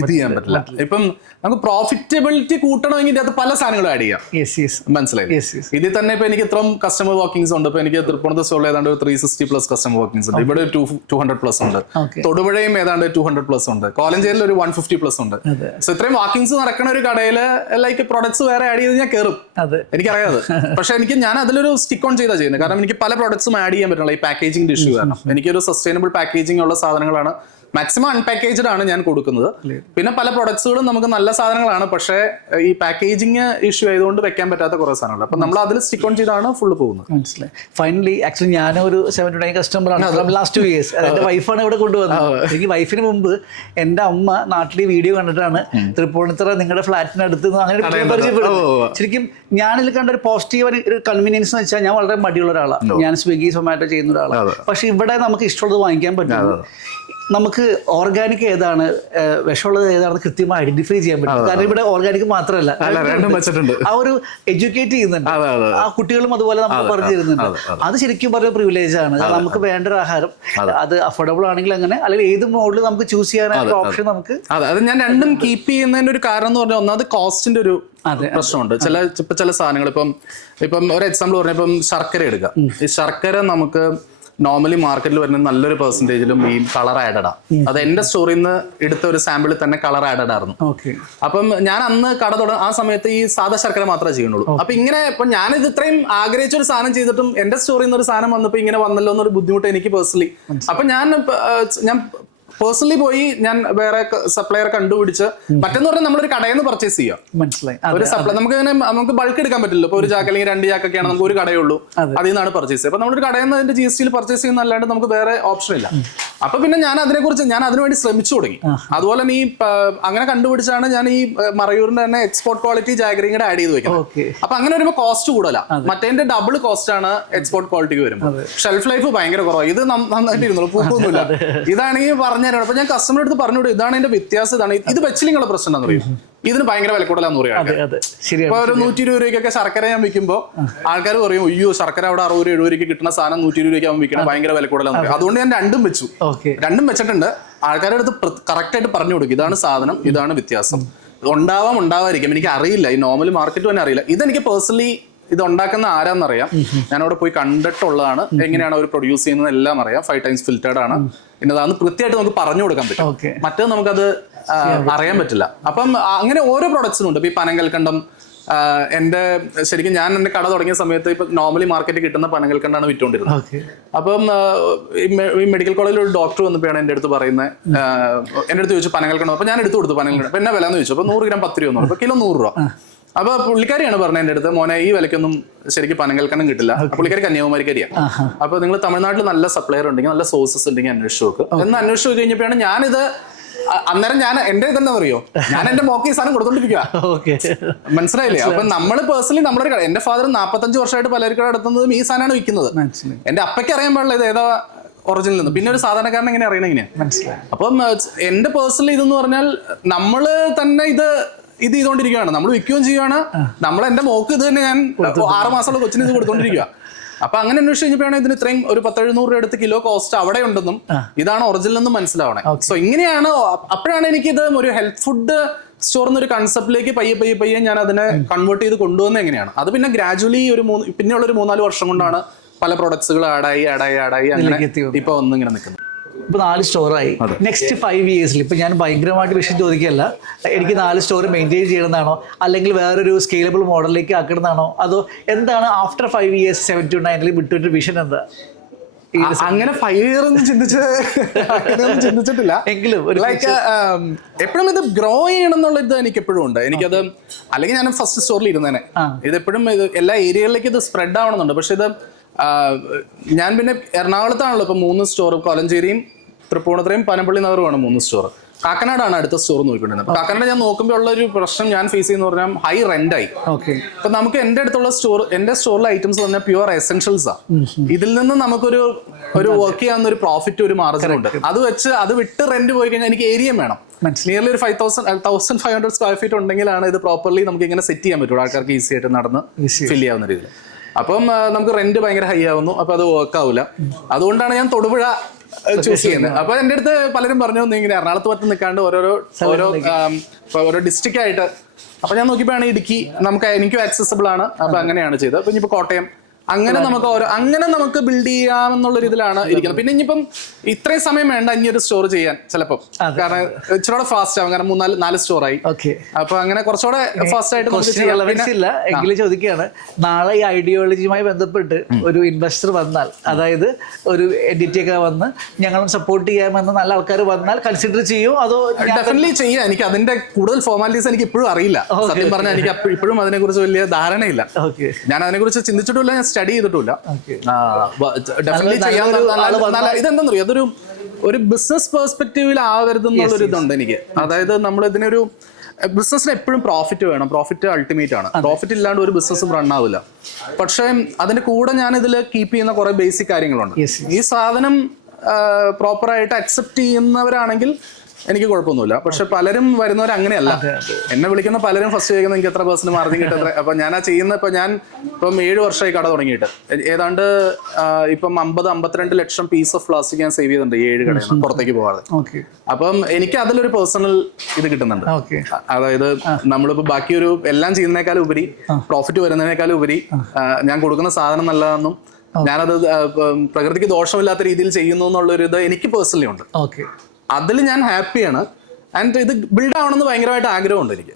ഇത് ചെയ്യാൻ പറ്റില്ല. ഇപ്പം നമുക്ക് പ്രോഫിറ്റബിലിറ്റി കൂട്ടണമെങ്കിൽ അത് പല സാധനങ്ങളും ആഡ് ചെയ്യാം. മനസ്സിലായി. ഇതിൽ തന്നെ ഇപ്പൊ എനിക്ക് ഇത്രയും കസ്റ്റമർ വർക്കിംഗ്സ് ഉണ്ട്. ഇപ്പൊ എനിക്ക് തൃപ്പൂണിത്തുറ സ്റ്റോറിൽ ഏതാണ്ട് 360+ കസ്റ്റമർ വർക്കിംഗ്സ് ഉണ്ട്. ഇവിടെ 200+ ഉണ്ട്. തൊടുപുഴയും ഏതാണ്ട് 200+ ഉണ്ട്. കോലഞ്ചേരിയിൽ ഒരു 150+ ഉണ്ട്. സോ ഇത്രയും വാക്കിങ്സ് നടക്കുന്ന ഒരു കടയിൽ ലൈക്ക് പ്രൊഡക്ട്സ് വേറെ ആഡ് ചെയ്ത് ഞാൻ കയറും, എനിക്കറിയാതെ. പക്ഷെ ഞാൻ അതിലൊരു സ്റ്റിക്ക് ഓൺ ചെയ്താ ചെയ്യുന്നത്. കാരണം എനിക്ക് പല പ്രൊഡക്ട്സും ആഡ് ചെയ്യാൻ പറ്റില്ല ഈ പാക്കേജിംഗ് ഇഷ്യൂ കാരണം. എനിക്കൊരു സസ്റ്റൈനബിൾ പാക്കേജിംഗ് ഉള്ള സാധനങ്ങളാണ്, മാക്സിമം അൺപാക്കേജ്ഡ് ആണ് ഞാൻ കൊടുക്കുന്നത്. പിന്നെ പല പ്രൊഡക്ട്സുകളും നമുക്ക് നല്ല സാധനങ്ങളാണ്, പക്ഷേ ഈ പാക്കേജിങ് ഇഷ്യൂ ആയതുകൊണ്ട് വെക്കാൻ പറ്റാത്ത കുറെ സാധനങ്ങൾ. അപ്പൊ നമ്മൾ അതിൽ സ്റ്റിക്ക് ഓൺ ചെയ്താണ് ഫുള്ള് പോകുന്നത്. മനസ്സിലായി. ഫൈനലി ആക്ച്വലി ഞാനൊരു 7-9 കസ്റ്റമറാണ് ലാസ്റ്റ് 2 years. എന്റെ വൈഫാണ് ഇവിടെ കൊണ്ടുവന്നത്. എനിക്ക് വൈഫിന് മുമ്പ് എന്റെ അമ്മ നാട്ടിൽ വീഡിയോ കണ്ടിട്ടാണ് തൃപ്പൂണിത്തുറ നിങ്ങളുടെ ഫ്ലാറ്റിനടുത്ത് അങ്ങനെ പരിചയപ്പെടുന്നത്. ശരിക്കും ഞാനിൽ കണ്ട ഒരു പോസിറ്റീവ് ഒരു കൺവീനിയൻസ് എന്ന് വെച്ചാൽ ഞാൻ വളരെ മടിയുള്ള ഒരാളാണ്. ഞാൻ സ്വിഗ്ഗി സൊമാറ്റോ ചെയ്യുന്ന ഒരാളാണ്. പക്ഷെ ഇവിടെ നമുക്ക് ഇഷ്ടമുള്ളത് വാങ്ങിക്കാൻ പറ്റും. നമുക്ക് ഓർഗാനിക് ഏതാണ് വിഷമുള്ളത് ഏതാണെന്ന് കൃത്യമായി ഐഡന്റിഫൈ ചെയ്യാൻ പറ്റും. കാരണം ഇവിടെ ഓർഗാനിക് മാത്രമല്ല, ആ ഒരു എഡ്യൂക്കേറ്റ് ചെയ്യുന്നുണ്ട്. ആ കുട്ടികളും അതുപോലെ നമുക്ക് പറഞ്ഞു തരുന്നുണ്ട്. അത് ശരിക്കും പറഞ്ഞ പ്രിവിലേജ് ആണ്. നമുക്ക് വേണ്ട ഒരു ആഹാരം അത് അഫോർഡബിൾ ആണെങ്കിൽ അങ്ങനെ, അല്ലെങ്കിൽ ഏത് മോഡിൽ നമുക്ക് ചൂസ് ചെയ്യാനായിട്ടുള്ള ഓപ്ഷൻ നമുക്ക്. അത് ഞാൻ രണ്ടും കീപ്പ് ചെയ്യുന്നതിന്റെ ഒരു കാരണം എന്ന് പറഞ്ഞാൽ ഒന്നാമത് കോസ്റ്റിന്റെ ഒരു പ്രശ്നമുണ്ട്. ചില സാധനങ്ങൾ ഇപ്പം ഒരു എക്സാമ്പിൾ പറഞ്ഞ ഇപ്പം ശർക്കര എടുക്കുക. ഈ ശർക്കര നമുക്ക് നോർമലി മാർക്കറ്റിൽ വരുന്ന നല്ലൊരു പെർസെന്റേജിലും ഈ കളർ ആഡഡാ. അത് എന്റെ സ്റ്റോറിൽ നിന്ന് എടുത്ത ഒരു സാമ്പിളിൽ തന്നെ കളർ ആഡഡ് ആയിരുന്നു. അപ്പം ഞാൻ അന്ന് കട തുടങ്ങും ആ സമയത്ത് ഈ സാധാ ശർക്കര മാത്രമേ ചെയ്യുന്നുള്ളൂ. അപ്പൊ ഇങ്ങനെ ഇപ്പൊ ഞാനിത് ഇത്രയും ആഗ്രഹിച്ച ഒരു സാധനം ചെയ്തിട്ടും എന്റെ സ്റ്റോറിൽ നിന്ന് ഒരു സാധനം വന്നപ്പോ ഇങ്ങനെ വന്നല്ലോ എന്നൊരു ബുദ്ധിമുട്ട് എനിക്ക് പേഴ്സണലി. അപ്പൊ ഞാൻ പേഴ്സണലി പോയി ഞാൻ വേറെ സപ്ലയർ കണ്ടുപിടിച്ച് മറ്റെന്ന് പറഞ്ഞാൽ നമ്മളൊരു കടയിൽ നിന്ന് പർച്ചേസ് ചെയ്യാം. മനസ്സിലായി. ഒരു സപ്ലൈ നമുക്ക് ബൾക്ക് എടുക്കാൻ പറ്റില്ല. ഇപ്പൊ ഒരു ചാക്ക് അല്ലെങ്കിൽ 2 ചാക്കൊക്കെയാണ് നമുക്ക് ഒരു കടയുള്ളൂ, അതിൽ നിന്നാണ് പർച്ചേസ് ചെയ്യുക. അപ്പൊ നമ്മളൊരു കടയിൽ നിന്ന് അതിന്റെ GST പർച്ചേസ് ചെയ്യുന്ന അല്ലാണ്ട് നമുക്ക് വേറെ ഓപ്ഷൻ ഇല്ല. അപ്പൊ പിന്നെ ഞാൻ അതിനുവേണ്ടി ശ്രമിച്ചു തുടങ്ങി. അതുപോലെ തന്നെ ഈ അങ്ങനെ കണ്ടുപിടിച്ചാണ് ഞാൻ ഈ മറയൂരിന്റെ തന്നെ എക്സ്പോർട്ട് ക്വാളിറ്റി ജാഗറിംഗ് ആഡ് ചെയ്ത് വെക്കുന്നത്. അപ്പൊ അങ്ങനെ വരുമ്പോൾ കോസ്റ്റ് കൂടുതല, മറ്റേന്റെ ഡബിൾ കോസ്റ്റ് ആണ് എക്സ്പോർട്ട് ക്വാളിറ്റിക്ക് വരുമ്പോൾ. ഷെൽഫ് ലൈഫ് ഭയങ്കര കുറവാണ്. ഇത് നന്നായിട്ട് ഇരുന്നുള്ളൂ, പൂക്കൊന്നുമില്ല. ഇതാണെങ്കിൽ പറഞ്ഞുതരണം. അപ്പൊ ഞാൻ കസ്റ്റമർ അടുത്ത് പറഞ്ഞുവിടും ഇതാണ് എന്റെ വ്യത്യാസം, ഇതാണ് ഇത് വെച്ചിലിങ്ങളുടെ പ്രശ്നം എന്താണെന്ന് പറയും. ഇതിന് ഭയങ്കര വില കൂടുതലാന്ന് പറയാം. ഇപ്പൊ ഒരു 120 രൂപയ്ക്കൊക്കെ ശർക്കര ഞാൻ വിൽക്കുമ്പോൾ ആൾക്കാർ പറയും അയ്യോ ശർക്കര അവിടെ 60-70 രൂപയ്ക്ക് കിട്ടുന്ന സാധനം 120 രൂപയ്ക്ക് ആകുമ്പോൾ വിൽക്കണം, ഭയങ്കര വില കൂടുതലാന്ന് പറയും. അതുകൊണ്ട് ഞാൻ രണ്ടും വെച്ചിട്ടുണ്ട്. ആൾക്കാരുടെ അടുത്ത് കറക്റ്റ് ആയിട്ട് പറഞ്ഞു കൊടുക്കും ഇതാണ് സാധനം, ഇതാണ് വ്യത്യാസം. ഉണ്ടാവാതിരിക്കും, എനിക്ക് അറിയില്ല, ഈ നോർമൽ മാർക്കറ്റ് തന്നെ അറിയില്ല. ഇതെനിക്ക് പേഴ്സണലി ഇത് ഉണ്ടാക്കുന്ന ആരാന്നറിയാം, ഞാൻ അവിടെ പോയി കണ്ടിട്ടുള്ളതാണ്. എങ്ങനെയാണ് അവർ പ്രൊഡ്യൂസ് ചെയ്യുന്നത് എല്ലാം അറിയാം. 5 times ഫിൽറ്റേർഡ് ആണ്. ഇന്നതാന്ന് കൃത്യമായിട്ട് നമുക്ക് പറഞ്ഞു കൊടുക്കാൻ പറ്റും. മറ്റേത് നമുക്കത് അറിയാൻ പറ്റില്ല. അപ്പം അങ്ങനെ ഓരോ പ്രൊഡക്ട്സിനും ഉണ്ട്. ഇപ്പൊ ഈ പനങ്കൽക്കണ്ടം ശരിക്കും ഞാൻ എന്റെ കട തുടങ്ങിയ സമയത്ത് ഇപ്പൊ നോർമലി മാർക്കറ്റിൽ കിട്ടുന്ന പനങ്കൽക്കണ്ടാണ് വിറ്റുകൊണ്ടിരുന്നത്. അപ്പം ഈ മെഡിക്കൽ കോളേജിൽ ഒരു ഡോക്ടർ വന്നപ്പോഴാണ് എന്റെ അടുത്ത് പറയുന്നത്, എന്റെ അടുത്ത് ചോദിച്ചു പനങ്കൽക്കണ്ടം. അപ്പൊ ഞാൻ എടുത്തു കൊടുത്തു പനങ്കൽക്കണ്ടം. അപ്പൊ എന്നാ വില എന്ന് ചോദിച്ചു. അപ്പൊ 100 gram 10 രൂപ, അപ്പൊ കിലോ 100 രൂപ. അപ്പൊ പുള്ളിക്കാരിയാണ് പറഞ്ഞത് എന്റെ അടുത്ത്, മോനെ ഈ വിലക്കൊന്നും ശരിക്കും പനങ്കൽക്കണ്ടം കിട്ടില്ല. പുള്ളിക്കാരി കന്യാകുമാരിക്കാരിയാണ്. അപ്പൊ നിങ്ങൾ തമിഴ്നാട്ടിൽ നല്ല സപ്ലയർ ഉണ്ടെങ്കിൽ നല്ല സോഴ്സസ് ഉണ്ടെങ്കിൽ അന്വേഷിച്ചു നോക്ക് എന്ന് അന്വേഷിച്ചു കഴിഞ്ഞപ്പോഴാണ് ഞാനിത് അന്നേരം എന്റെ ഇതെന്താ പറയോ, ഞാൻ എന്റെ മോക്ക് ഈ സാധനം കൊടുത്തോണ്ടിരിക്കുക. മനസ്സിലായില്ലേ? അപ്പൊ നമ്മള് പേഴ്സണലി നമ്മുടെ കട, എന്റെ ഫാദർ 45 വർഷമായിട്ട് പലർക്കും നടത്തുന്നതും ഈ സാധനമാണ് വിൽക്കുന്നത്. എന്റെ അപ്പയ്ക്ക് അറിയാൻ പാടില്ല ഇത് ഏതാ ഒറിജിനൽ നിന്ന്. പിന്നെ ഒരു സാധാരണക്കാരൻ എങ്ങനെ അറിയണം ഇങ്ങനെ? അപ്പം എന്റെ പേഴ്സണലി ഇതെന്ന് പറഞ്ഞാൽ നമ്മള് തന്നെ ഇത് ചെയ്തോണ്ടിരിക്കുകയാണ്, നമ്മൾ വിൽക്കുകയും ചെയ്യുകയാണ്. എന്റെ മോക്ക് ഇത് തന്നെ ഞാൻ 6 മാസമുള്ള കൊച്ചിന് ഇത് കൊടുത്തോണ്ടിരിക്കുക. അപ്പൊ അങ്ങനെ അന്വേഷിച്ച് കഴിഞ്ഞപ്പോഴാണ് ഇതിന് ഇത്രയും ഒരു 10-700 രൂപ അടുത്ത് കിലോ കോസ്റ്റ് അവിടെ ഉണ്ടെന്നും ഇതാണ് ഒറിജിനൽ എന്നും മനസ്സിലാവണേ. സോ ഇങ്ങനെയാണ്. അപ്പോഴാണ് എനിക്കിത് ഒരു ഹെൽത്ത് ഫുഡ് സ്റ്റോർ എന്നൊരു കൺസെപ്റ്റിലേക്ക് പയ്യെ ഞാൻ അതിനെ കൺവേർട്ട് ചെയ്ത് കൊണ്ടുവന്നത് എങ്ങനെയാണ്. അത് പിന്നെ ഗ്രാജുവലി പിന്നെയുള്ള ഒരു 3-4 വർഷം കൊണ്ടാണ് പല പ്രൊഡക്ട്സുകൾ ആഡായി അങ്ങനെ ഇപ്പൊ ഒന്നിങ്ങനെ നിൽക്കുന്നത്. ഇപ്പൊ 4 സ്റ്റോറായി. നെക്സ്റ്റ് 5 years ഇപ്പൊ ഞാൻ ഭയങ്കരമായിട്ട് വിഷയം ചോദിക്കുകയല്ല, എനിക്ക് 4 സ്റ്റോർ മെയിൻറ്റെയിൻ ചെയ്യണമെന്നാണോ അല്ലെങ്കിൽ വേറൊരു സ്കെയിലബിൾ മോഡലിലേക്ക് ആക്കണമെന്നാണോ, അതോ എന്താണ് ആഫ്റ്റർ 5 years 7 to 9 വിട്ടൊരു വിഷൻ എന്താ? അങ്ങനെ 5 year ഒന്നും ചിന്തിച്ചിട്ടില്ല. എങ്കിലും ലൈക്ക് എപ്പോഴും ഇത് ഗ്രോ ചെയ്യണം എന്നുള്ള ഇത് എനിക്ക് എപ്പോഴും ഉണ്ട്. എനിക്കത് അല്ലെങ്കിൽ ഞാൻ ഫസ്റ്റ് സ്റ്റോറിൽ ഇരുന്നേനെ. ഇതെപ്പോഴും എല്ലാ ഏരിയകളിലേക്ക് ഇത് സ്പ്രെഡ് ആവണമെന്നുണ്ട്. പക്ഷെ ഇത് ഞാൻ പിന്നെ എറണാകുളത്താണല്ലോ ഇപ്പൊ 3 സ്റ്റോർ, കോലഞ്ചേരിയും തൃപ്പൂണിത്തുറയും പനമ്പള്ളി നഗറുമാണ് 3 സ്റ്റോർ. കാക്കനാടാണ് അടുത്ത സ്റ്റോർ നോക്കിക്കൊണ്ടിരുന്നത്. അപ്പൊ കാക്കനാട് ഞാൻ നോക്കുമ്പോൾ ഉള്ള ഒരു പ്രശ്നം ഞാൻ ഫേസ് ചെയ്യുന്ന പറഞ്ഞാൽ ഹൈ റെന്റ് ആയി. അപ്പൊ നമുക്ക് എന്റെ അടുത്തുള്ള എന്റെ സ്റ്റോറിലെ ഐറ്റംസ് പറഞ്ഞാൽ പ്യുവർ എസെൻഷ്യൽസ് ആ. ഇതിൽ നിന്ന് നമുക്കൊരു വർക്ക് ചെയ്യാവുന്ന ഒരു പ്രോഫിറ്റ്, ഒരു മാർജിൻ ഉണ്ട്. അത് വെച്ച് അത് വിട്ട് റെന്റ് പോയി കഴിഞ്ഞാൽ എനിക്ക് ഏരിയ വേണം. നിയർലി ഒരു 1500 സ്ക്വയർ ഫീറ്റ് ഉണ്ടെങ്കിലാണ് ഇത് പ്രോപ്പർലി നമുക്ക് ഇങ്ങനെ സെറ്റ് ചെയ്യാൻ പറ്റുള്ളൂ, ആൾക്കാർക്ക് ഈസി ആയിട്ട് നടന്ന് ഫിൽ ചെയ്യാവുന്ന രീതിയിൽ. അപ്പം നമുക്ക് റെന്റ് ഭയങ്കര ഹൈ ആവുന്നു, അപ്പൊ അത് വർക്ക് ആവില്ല. അതുകൊണ്ടാണ് ഞാൻ തൊടുപുഴ ചൂസ് ചെയ്യുന്നത്. അപ്പൊ എന്റെ അടുത്ത് പലരും പറഞ്ഞു ഇങ്ങനെ എറണാകുളത്ത് മറ്റും നിൽക്കാണ്ട് ഓരോ ഡിസ്ട്രിക്റ്റ് ആയിട്ട്. അപ്പൊ ഞാൻ നോക്കിയപ്പോഴാണ് ഇടുക്കി എനിക്കും ആക്സസിബിൾ ആണ്. അപ്പൊ അങ്ങനെയാണ് ചെയ്തത്. അപ്പൊ ഇനിയിപ്പോ കോട്ടയം അങ്ങനെ നമുക്ക് ബിൽഡ് ചെയ്യാമെന്നുള്ളൊരു ഇതിലാണ് ഇരിക്കുന്നത്. പിന്നെ ഇനിയിപ്പം ഇത്രയും സമയം വേണ്ട ഇനിയൊരു സ്റ്റോർ ചെയ്യാൻ ചിലപ്പോൾ, കാരണം ഇച്ചിരി ഫാസ്റ്റ് ആവും. കാരണം 4 സ്റ്റോറായി. അപ്പൊ അങ്ങനെ കുറച്ചുകൂടെ ഫാസ്റ്റ് ആയിട്ട് എങ്കിലും ചോദിക്കുകയാണ്, നാളെ ഈ ഐഡിയോളജിയുമായി ബന്ധപ്പെട്ട് ഒരു ഇൻവെസ്റ്റർ വന്നാൽ, അതായത് ഒരു എഡിറ്റി ഒക്കെ വന്ന് ഞങ്ങളും സപ്പോർട്ട് ചെയ്യാമെന്ന് നല്ല ആൾക്കാർ വന്നാൽ കൺസിഡർ ചെയ്യും? അതോ? ഡെഫിനറ്റ്ലി ചെയ്യാം. എനിക്ക് അതിന്റെ കൂടുതൽ ഫോർമാലിറ്റീസ് എനിക്ക് ഇപ്പോഴും അറിയില്ല. സത്യം പറഞ്ഞാൽ എനിക്ക് ഇപ്പോഴും അതിനെ കുറിച്ച് വലിയ ധാരണയില്ല. ഞാൻ അതിനെ കുറിച്ച് ചിന്തിച്ചിട്ടില്ല, സ്റ്റഡി ചെയ്തിട്ടില്ല. ഇതെന്താ ഒരു ബിസിനസ് പെർസ്പെക്റ്റീവിൽ ആവരുതെന്നുള്ളൊരു ഇതുണ്ട് എനിക്ക്. അതായത് നമ്മൾ ഇതിനൊരു ബിസിനസ്സിന് എപ്പോഴും പ്രോഫിറ്റ് വേണം. പ്രോഫിറ്റ് അൾട്ടിമേറ്റ് ആണ്. പ്രോഫിറ്റ് ഇല്ലാണ്ട് ഒരു ബിസിനസ്സും റൺ ആവില്ല. പക്ഷേ അതിന്റെ കൂടെ ഞാൻ ഇതിൽ കീപ്പ് ചെയ്യുന്ന കുറെ ബേസിക് കാര്യങ്ങളുണ്ട്. ഈ സാധനം പ്രോപ്പറായിട്ട് അക്സെപ്റ്റ് ചെയ്യുന്നവരാണെങ്കിൽ എനിക്ക് കുഴപ്പമൊന്നുമില്ല. പക്ഷെ പലരും വരുന്നവർ അങ്ങനെയല്ല. എന്നെ വിളിക്കുന്ന പലരും ഫസ്റ്റ് ചോദിക്കുന്നത് എനിക്ക് എത്ര % മാർജിൻ കിട്ടുന്നത്. അപ്പൊ ഞാൻ ഞാൻ ഇപ്പം 7 വർഷമായി കട തുടങ്ങിയിട്ട് ഏതാണ്ട് ഇപ്പം 50-52 ലക്ഷം പീസ് ഓഫ് പ്ലാസ്റ്റിക് ഞാൻ സേവ് ചെയ്തിട്ടുണ്ട് 7 കടയിൽ നിന്ന് പുറത്തേക്ക് പോകാതെ. അപ്പം എനിക്ക് അതിലൊരു പേഴ്സണൽ ഇത് കിട്ടുന്നുണ്ട്. അതായത് നമ്മളിപ്പോ ബാക്കി എല്ലാം ചെയ്യുന്നതിനേക്കാളും ഉപരി, പ്രോഫിറ്റ് വരുന്നതിനേക്കാളും ഉപരി ഞാൻ കൊടുക്കുന്ന സാധനം നല്ലതാണെന്നും ഞാനത് പ്രകൃതിക്ക് ദോഷമില്ലാത്ത രീതിയിൽ ചെയ്യുന്നു എന്നുള്ളൊരു ഇത് എനിക്ക് പേഴ്സണലി ഉണ്ട്. അതിൽ ഞാൻ ഹാപ്പിയാണ്. ആൻഡ് ഇത് ബിൽഡ് ആവണമെന്ന് ഭയങ്കരമായിട്ട് ആഗ്രഹമുണ്ട് എനിക്ക്.